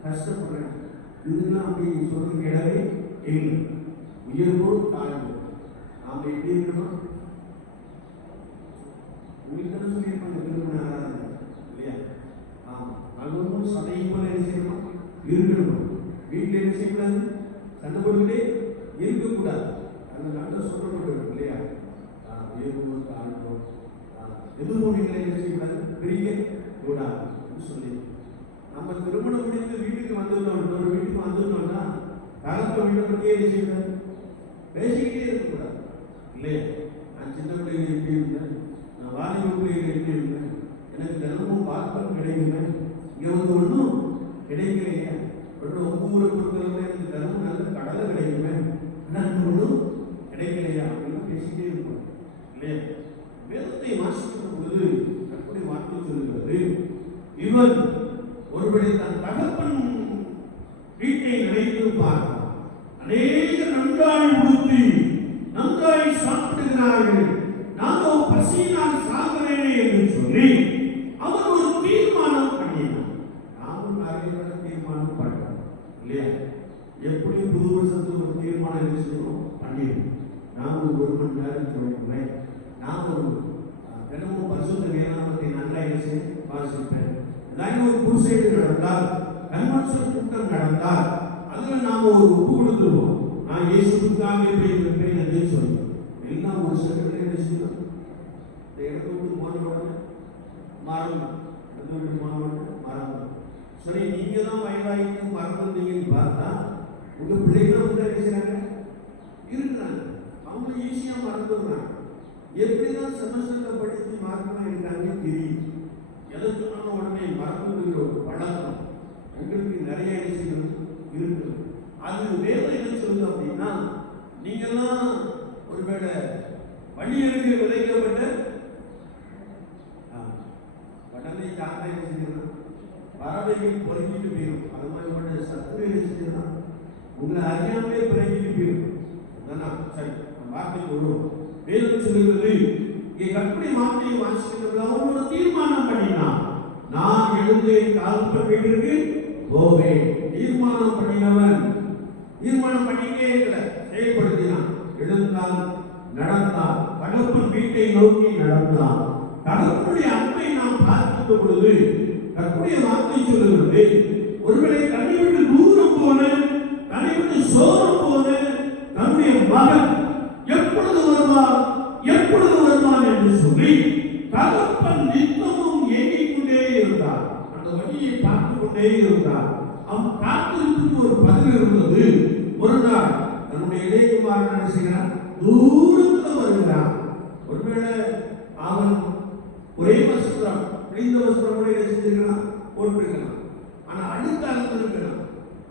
கஷ்டப்படுறேன், இதுதான் அப்படி சொல்ற இடமே இல்லை. உயர்வோ தாழ்வோ நாம எப்படி இருக்கணும்? உங்களுக்கு என்ன சொல்லியிருப்பாங்க திருமண ஆராதனை இல்லையா? அதுவும் சதையும் போல என்ன செய்யணும்? இருக்கணும். வீட்டில் என்ன செய்யக்கூடாது? சண்டை போட்டுக்கிட்டே இருக்கக்கூடாது. அந்த நல்ல சொல்லப்பட்டிருக்கும் இல்லையா? உயர்வோ தாழ்வோ எதுவும் நீங்கள் என்ன செய்யக்கூடாது? பிரிய கூடாது சொல்லி நம்ம திருமணம் முடித்து வீட்டுக்கு வந்துட்டோம், ஒரு வீட்டுக்கு வந்துட்டோம்னா தகப்ப வீட்டை பற்றியே என்ன செய்யக்கூடாது? பேசிக்கிட்டே இருக்கக்கூடாது இல்லையா? நான் சின்ன பிள்ளைகள் எப்படி இருந்தேன், நான் வாலிப பிள்ளைகள் எப்படி இருந்தேன், எனக்கு தினமும் பார்ப்பம் கிடைக்குமே, இங்கே வந்து ஒன்றும் கிடைக்கலையே, ஒன்றும் உங்க ஊரை பொறுத்தவரை எனக்கு தினமும் நல்ல கடலை கிடைக்குமே, ஆனால் ஒன்றும் கிடைக்கலையா அப்படின்னு பேசிக்கிட்டே இருக்கணும் இல்லையா? வேதத்தை வாசிக்கிற பொழுது கர்த்தருடைய வார்த்தை சொல்லுகிறது, இவன் ஒருவரை தன் தகப்பன் வீட்டை நினைத்து பார்த்தான். அநேக நன்றாய் உடுத்தி நன்றாய் சாப்பிடுகிறார்கள், நானும் பசியினால் சாகிறேனே என்று சொல்லி அவன் ஒரு தீர்மானம் பண்ணினான். நாமும் நிறைய தீர்மானம் பண்ணோம் இல்லையா? எப்படி புது வருஷத்துக்கு ஒரு தீர்மானம் என்ன செய்யணும்? பண்ணிடணும். நாமும் 1 மணி நேரம் சொல்லுவேன், நாமும் தினமும் பரிசுத்த வேதாகமத்தை நல்லா என்ன செய்ய வாசிப்பேன். ஏதாவது ஒரு குருசேடு நடந்தால், கன்வென்ஷன் கூட்டம் நடந்தால் அதுல நாம ஒரு ஒப்பு கொடுத்துருவோம். நான் இயேசுக்காக எப்படி இருப்பேன் என்று சொல்லுவோம். எல்லாம் ஒரு செகண்ட் என்ன செய்யணும்? இந்த இடத்தை விட்டு போன உடனே மறந்து, இடத்தை விட்டு போன உடனே மறந்து. சரி, நீங்க தான் வயதாயிட்டு மறந்துட்டீங்கன்னு பார்த்தா உங்க பிள்ளைகளும் வந்து என்ன செய்யறாங்க? இருக்கிறாங்க. அவங்க ஈஸியா மறந்துடுறாங்க. எப்படிதான் செமஸ்டர்ல படித்து மார்க்கெல்லாம் இருக்காங்க தெரியும். எதை சொன்னாலும் உடனே மறந்துடுகிற ஒரு பழக்கம் எங்களுக்கு நிறைய விஷயங்கள் இருக்குது. அது வேதம் என்ன சொல்லுது அப்படின்னா, நீங்கெல்லாம் ஒருவேளை வழியருகே விதைக்கப்பட்ட உடனே சார்ந்த என்ன செஞ்சிடணும்? பறவைகள் பொறுக்கிட்டு போயிடும். அது மாதிரி உடனே சத்துரு என்ன செஞ்சிடணும்? உங்களை அறியாமலே பிறங்கிட்டு போயிடும். அதான் சரி, வார்த்தைக்கு வருவோம். வேதம் சொல்லுகிறது, இங்கே கற்பனை வார்த்தையை வாசிக்கிறது. அவன் ஒரு தீர்மானம் பண்ணினான், நான் எழுந்து தகப்பன் வீட்டிற்கு போவேன். தீர்மானம் பண்ணினவன் தீர்மானம் பண்ணிட்டே இருக்கல, செயல்படுத்தினான். எழுந்தான், நடந்தான், தகப்பன் வீட்டை நோக்கி நடந்தான். தகப்பனுடைய அன்பை நாம் பார்க்கின்ற பொழுது கர்த்தருடைய வார்த்தை சொல்லுகிறது, ஒருவேளை தன்னை விட்டு தூரம் போன, தன்னை விட்டு சோரம் போன தன்னுடைய மகன் எப்பொழுது வருவான் என்று சொல்லி தகப்பன் நித்தமும் ஏங்கிக்கொண்டே இருந்தார். அந்த வழியை பார்த்து கொண்டே இருந்தார். அவன் காத்திருப்புக்கு ஒரு பதில் இருந்தது. ஒரு நாள் தன்னுடைய இளையகுமாரன் என்ன செய்கிறான்? தூரத்தில் வருகிறான். ஒருவேளை அவன் ஒரே வஸ்திரம், கிழிந்த வஸ்திரம் கூட என்ன செஞ்சிருக்கிறான்? போட்டிருக்கிறான். ஆனா அடுத்த அளவு இருக்கிறான்.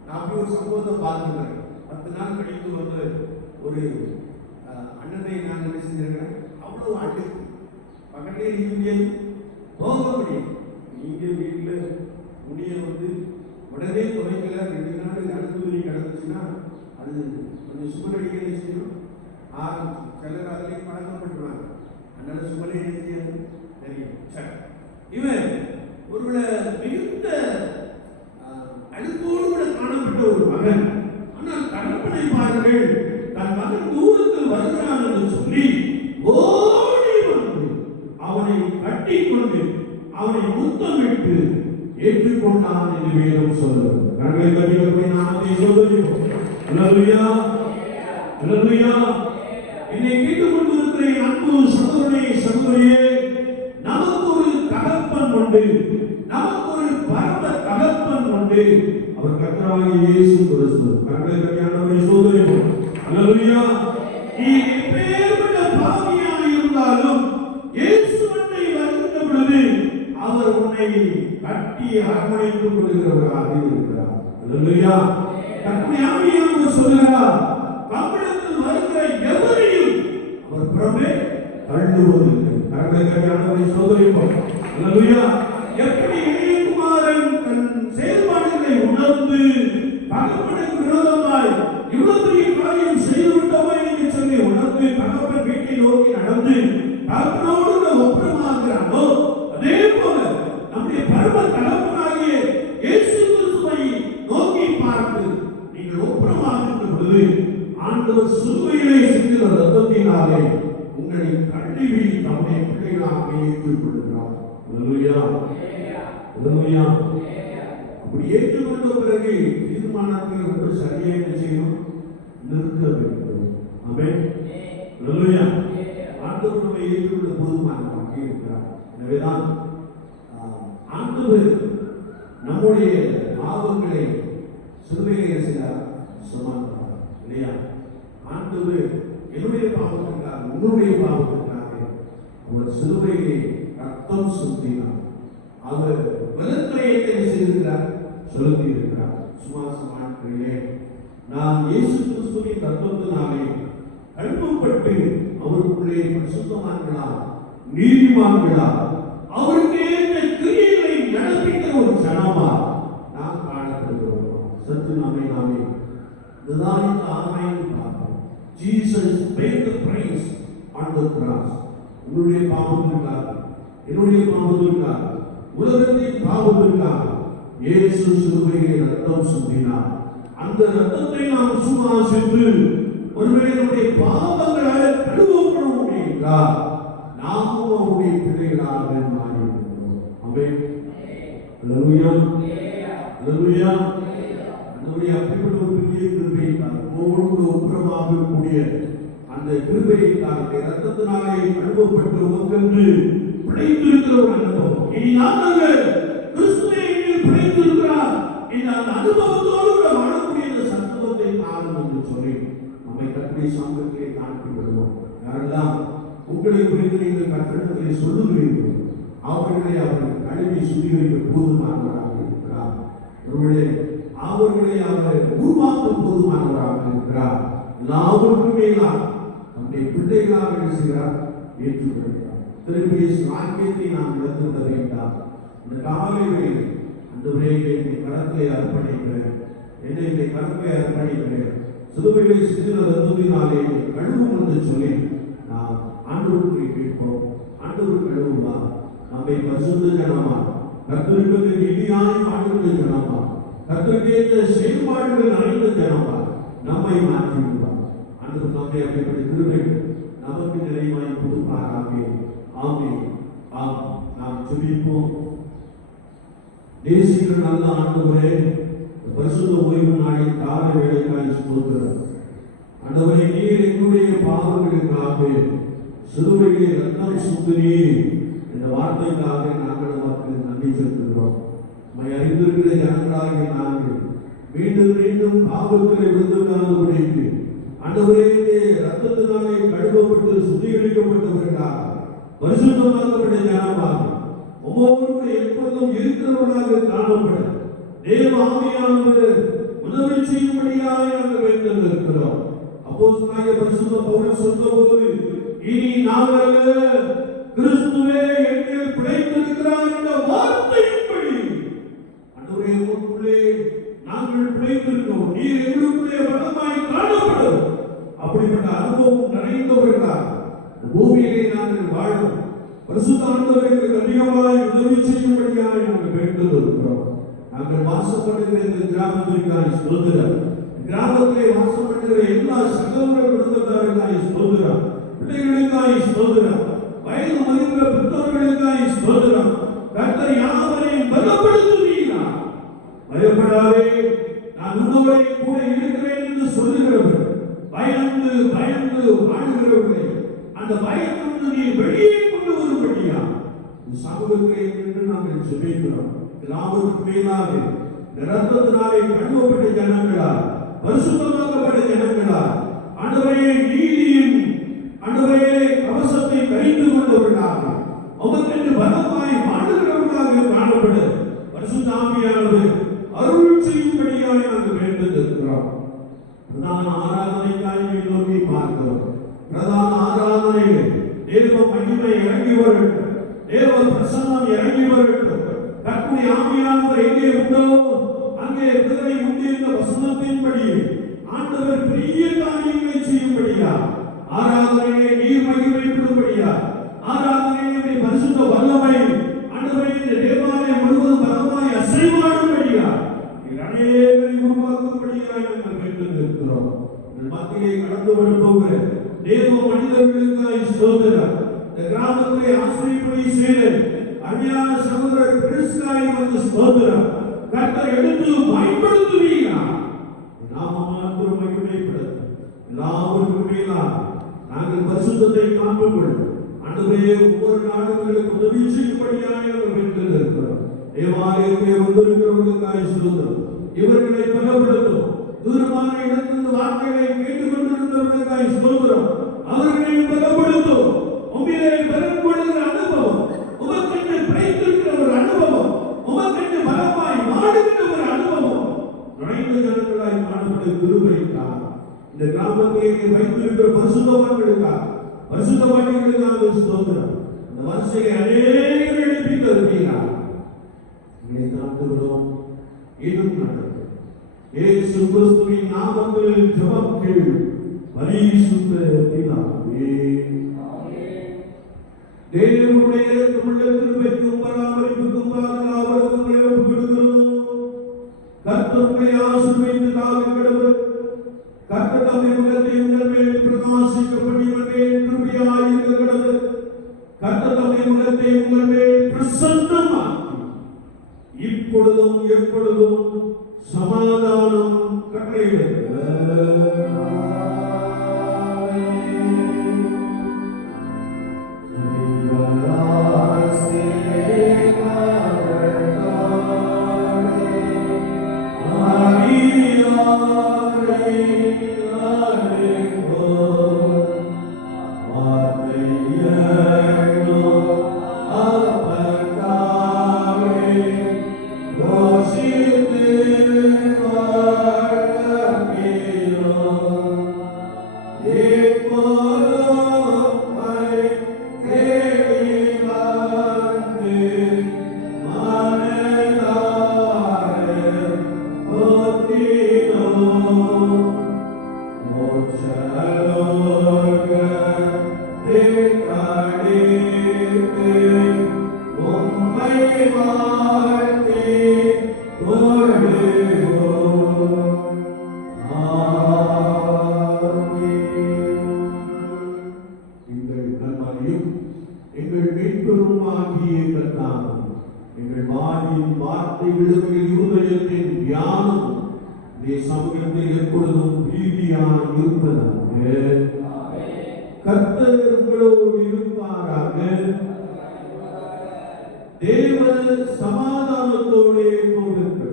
நான் அப்படி ஒரு சம்பவத்தை பார்த்துக்கிறேன். 10 நாள் கழித்து வந்து ஒரு அண்ணனை நான் என்ன செஞ்சிருக்கிறேன்? அவ்வளவு அடுக்கு பக்கத்திலே இருக்க முடியாது, போக முடியும். நீங்க வீட்டில் முடிய வந்து உடனே உடனே துவைக்கல 2 நாள் அழுகுதிரி கிடந்துச்சுன்னா அது கொஞ்சம் சுமர் அடிக்க செய்யணும் ஆரம்பிச்சு சிலர் அதுலேயும் பழக்கப்பட்டுருவாங்க. அதனால சுமரை செய்யாது தெரியும். சரி, இவன் ஒருவேளை மிகுந்த அழுக்கோடு கூட காணப்பட்ட ஒரு மகன். ஆனால் தகப்பனை பாருங்கள், தன் மகன் தூரத்தில் வருகிறான் என்று சொல்லி ஓடி வந்து அவனை கட்டிக்கொண்டு அவனை முத்தமிட்டு ஏற்றுக்கொண்டான் என்று வேதம் சொல்லுகிறது. கரங்களை கட்டிக்கொண்டு நாமத்தை சொல்லுகிறோம். அல்லேலூயா, அல்லேலூயா. என்னை கேட்டுக்கொண்டிருக்கிற அன்பு சகோதரனே, சகோதரியே, நமக்கு ஒரு தகப்பன் உண்டு, நமக்கு ஒரு பரம தகப்பன் உண்டு. அவர் கர்த்தராகிய இயேசு கிறிஸ்து. கரங்களை கட்டி ஆண்டவரை சொல்லுகிறோம். அல்லேலூயா. நீ எப்பேற்பட்ட பாவியாக இருந்தாலும் இயேசுவை வருகின்ற பொழுது அவர் உன்னை கட்டி அரவணைத்துக் கொள்கிறவராக இருக்கிறார். அல்லேலூயா. கர்த்தருடைய ஆவியானவர் சொல்லுகிறார், நம்மிடத்தில் வருகிற எவரையும் அவர் புறமே தள்ளுவதில்லை. கரங்களை கட்டி ஆண்டவரை சொல்லுகிறோம். அல்லேலூயா. எப்படி இளையகுமாரன் தன் செயல்பாடுகளை உணர்ந்து தகப்பனுக்கு விரோதமாய் இவ்வளவு பெரிய காரியம் செய்து விட்டோமே என்று சொல்லி உணர்ந்து தகப்பன் வீட்டை நோக்கி நடந்து தகப்பனோடு ஒப்புரமாகிறானோ, அதே போல நம்முடைய பரம தகப்பனாகிய இயேசு கிறிஸ்துவை நோக்கி பார்த்து நீங்கள் ஒப்புரமாகின்ற பொழுது ஆண்டவர் சிலுவையிலே சிந்தின இரத்தத்தினாலே உங்களை கழுவி தம்முடைய பிள்ளைகளாக ஏற்றுக் கொள்கிறார். அல்லேலூயா, அல்லேலூயா. அப்படி ஏற்றுக்கொண்ட பிறகு தீர்மானத்தில் ரொம்ப சரியாக செய்யணும், நிற்க வேண்டும். ஆமென், அல்லேலூயா. ஆண்டவர் நம்மை ஏற்றுக்கொள்ள போதுமானவராக இருக்கிறார். எனவேதான் ஆண்டவர் நம்முடைய பாவங்களை சிலுவையிலே செய்தார், சுமந்தார் இல்லையா? ஆண்டவர் என்னுடைய பாவத்திற்காக, உன்னுடைய பாவத்திற்காக அவர் சிலுவையிலே ரத்தம் சிந்தினார். அவர் வலத்திரையத்தை செய்திருக்கிறார், செலுத்தி இருக்கிறார். சுவாசமானே நாம் இயேசு கிறிஸ்துவின் ரத்தத்தினாலே கழுவப்பட்டு அவருக்குள்ளே பரிசுத்தமான்களா, நீதிமான்களா, அவருக்கு ஏற்ற கிரியைகளை நடப்பிக்கிற ஒரு ஜனமா நாம் காணப்படுகிறோம். சற்று நாமே இதுதான் இந்த ஆராய்ந்து பார்ப்போம். Jesus paid the price on the cross. உன்னுடைய பாவத்திற்காக, என்னுடைய பாவத்திற்காக, உலகத்தின் பாவத்திற்காக இயேசு சிலுவையிலே ரத்தம் சிந்தினார். அந்த ரத்தத்தை நாம் சுவாசித்து ஒருவேளை நம்முடைய பாவங்களால் கழுவப்படும் என்றால் நாமும் அவருடைய பிள்ளைகளாக மாறிவிடுகிறோம். ஆமென், அல்லேலூயா, அல்லேலூயா. நம்முடைய அப்படிப்பட்ட ஒரு பெரிய கிருபைக்காக, நம்மோடு ஒப்புரமாக கூடிய அந்த கிருபைக்காக, ரத்தத்தினாலே கழுவப்பட்டு உமக்கென்று பிழைத்திருக்கிற ஒரு அனுபவம். இனி நாங்கள் கிறிஸ்துவை பிழைத்திருக்கிறார் என்ற அந்த அனுபவத்தோடு கூட வாழக்கூடிய இந்த சந்தோஷத்தை காணும் என்று சொல்லி நம்மை கர்த்தருடைய சமூகத்திலே காண்பி விடுவோம். யாரெல்லாம் உங்களை குறித்து நீங்கள் கர்த்தரிடத்திலே சொல்லுகிறீர்கள், அவர்களை அவர் கழுவி சுத்திகரிக்க போதுமானவராக இருக்கிறார். ஒருவேளை அவர்களை அவர் உருவாக்க போதுமானவராக இருக்கிறார். எல்லாவற்றுக்கும் மேலாக நம்முடைய பிள்ளைகளாக பேசுகிறார், ஏற்றுக்கொள்கிறார். திரும்பிய சாக்கியத்தை நாம் இழந்துவிட வேண்டாம். இந்த காலை வேளை அந்த வேலையை கரத்தை அர்ப்பணிக்கிறேன், என்னை கரத்தை அர்ப்பணிக்கிறேன், சிலுவையிலே சிந்தின ரத்தத்தினாலே கழுவும் என்று சொல்லி நாம் ஆண்டவருக்கு கேட்போம். ஆண்டவர் கழுவுவா, நம்மை பரிசுத்த ஜனமா, கர்த்தருக்கு இனியாய் வாழ்கின்ற ஜனமா, கர்த்தருக்கு செயல்பாடுகள் அறிந்த ஜனமா நம்மை மாற்றி விடுவார். ஆண்டவர் நம்மை அப்படிப்பட்ட கிருபை நமக்கு நிறைவாய் கொடுப்பாராக. ஆமென். நாம் ஜெபிப்போம். தேசிய நல்ல ஆண்டவரே, பரிசுத்த ஓய்வு நாளின் கால வேளைக்காய் ஸ்தோத்திரம். ஆண்டவரே, நீர் எங்களுடைய பாவங்களுக்காக சிலுவையிலே ரத்தம் சிந்தினீர் என்ற வார்த்தைக்காக நாங்கள் உமக்கு நன்றி செலுத்துகிறோம். உம்மை அறிந்திருக்கிற ஜனங்களாகிய நாங்கள் மீண்டும் மீண்டும் பாவத்திலே விழுந்துவிடாதபடிக்கு ஆண்டவரே, ரத்தத்தினாலே கழுவப்பட்டு சுத்திகரிக்கப்பட்டவர்களாக, பரிசுத்தமாக்கப்பட்ட ஜனமாக, ஒவ்வொருவரும் எப்பொழுதும் இருக்கிறவர்களாக காணப்பட தேவ ஆவியானவர் உதவி செய்யும்படியாக நாங்கள் வைத்திருக்கிறோம். அப்போஸ்தலனாகிய பரிசுத்த பவுல் சொன்னபோது, இனி நாங்கள் கிறிஸ்துவே எங்களில் பிழைத்திருக்கிறார் என்ற வார்த்தையின்படி ஆண்டவரே, உங்களுக்குள்ளே நாங்கள் பிழைத்திருக்கிறோம், நீர் எங்களுக்குள்ளே பலமாய் காணப்படும். அப்படிப்பட்ட அனுபவம் நிறைந்தவர்களாக பூமியிலே நாங்கள் வாழும் பரிசுத்த ஆண்டவருக்கு அதிகமாய் உதவி செய்யும்படியாய் நாங்கள் வேண்டுகிறோம். நாங்கள் வாசப்படுகிற இந்த கிராமத்திற்காய் ஸ்தோத்திரம். கிராமத்திலே வாசப்படுகிற எல்லா சகோதர குடும்பத்தாருக்காய் ஸ்தோத்திரம். பிள்ளைகளுக்காய் ஸ்தோத்திரம். வயது முதிர்ந்த பெற்றோர்களுக்காய் ஸ்தோத்திரம். கர்த்தர் யாவரையும் பலப்படுத்துவீராக. பயப்படாதே, நான் உன்னோட கூட இருக்கிறேன் என்று சொல்லுகிறவர் பயந்து பயந்து வாழுகிறவர்களை அந்த பயத்திலிருந்து நீ வெளியே கொண்டு வரும்படியா சமூகத்தை என்று நாங்கள் ஜெபிக்கிறோம். கிராமத்துக்கு மேலாக இரத்தத்தினாலே கழுவப்பட்ட ஜனங்களா, பரிசுத்தமாக்கப்பட்ட ஜனங்களா, ஆண்டவரே நீதியின் ஆண்டவரே கவசத்தை கழிந்து கொண்டவர்களாக உமக்கென்று பலமாய் வாழுகிறவர்களாக காணப்பட பரிசுத்த ஆவியானவர் அருள் செய்யும்படியாக நாங்கள் வேண்டுகிறோம். பிரதான ஆராதனைக்காக நோக்கி பார்க்கிறோம். பிரதான ஆராதனையிலே தேவ மகிமை இறங்கி வரட்டும், தேவ பிரசன்னம் இறங்கி வரட்டும். கர்த்தருடைய ஆவியானவர் எங்கே உண்டோ அங்கே விடுதலை உண்டு என்ற வசனத்தின்படி ஆண்டவர் பெரிய காரியங்களை செய்யும்படியா, ஆராதனையிலே நீர் மகிமைப்படும்படியா, ஆராதனையிலே பரிசுத்த வல்லமை ஆண்டவரே இந்த தேவாலயம் முழுவதும் பலமாய் அசைவாடும்படியா அநேகரை உருவாக்கும்படியாக நாங்கள் வேண்டுகிறோம். மத்தியை கடந்து போகிற தேவ மனிதர்களுக்காய் ஸ்தோத்திரம். இந்த கிராமத்தை ஆசிரியப்படி செய்த அருமையான சகோதரர் கிறிஸ்துவை வந்து ஸ்தோத்திரம். கர்த்தர் எடுத்து பயன்படுத்துவீரா நாம மாத்திரம் மகிமைப்படுத்த எல்லாருக்கும் மேலாக நாங்கள் பரிசுத்தத்தை காண்போம். ஆண்டவரே ஒவ்வொரு நாடுகளுக்கு உதவி செய்யும்படியாக நாங்கள் வேண்டுகிறோம். தேவாலயத்திலே வந்திருக்கிறவர்களுக்காய் ஸ்தோத்திரம். இவர்களை பலப்படுத்தும். தூரமான இடத்திலிருந்து வார்த்தைகளை கேட்டுக் கொண்டிருந்தவர்களுக்காய் ஸ்தோத்திரம். அவர்களை பலப்படுத்தும். உம்மிலே பலன் கொள்கிற அனுபவம், உமக்கென்று பிழைத்திருக்கிற ஒரு அனுபவம், உமக்கென்று பலமாய் வாடுகிற ஒரு அனுபவம் நுழைந்த ஜனங்களாய் காணப்பட்ட கிருபைக்காக இந்த கிராமத்திலே வைத்திருக்கிற பரிசுத்தவான்களுக்காக பரிசுத்தவான்களுக்காக ஸ்தோத்திரம். இந்த வரிசையை அநேகர் எழுப்பி தருவீராக இதை தாக்குகிறோம். இன்னும் நடக்கும். இயேசு கிறிஸ்துவின் நாமத்தில் ஜெபம் கேளு. பரிசுத்த பிதாவே, தேவனுடைய தமிழ கிருபைக்கும் பராமரிப்புக்கும் பாதுகாவலுக்கும் ஒப்புக்கொடுக்கிறோம். கர்த்தருடைய ஆசீர்வாதத்திற்காக கடவுள் கர்த்தர் தம்முடைய முகத்தை உங்கள் மேல் பிரகாசிக்கப்படி உங்கள் மேல் கிருபையாயிருக்க கடவுள். கர்த்தர் தம்முடைய முகத்தை உங்கள் மேல் பிரசன்னமாக்கி இப்பொழுதும் எப்பொழுதும் சமாதானம் கட்டளையிடுக. கர்த்தர் உங்களோடு இருப்பாராக. தேவ சமாதானத்தோடு போகிறார்.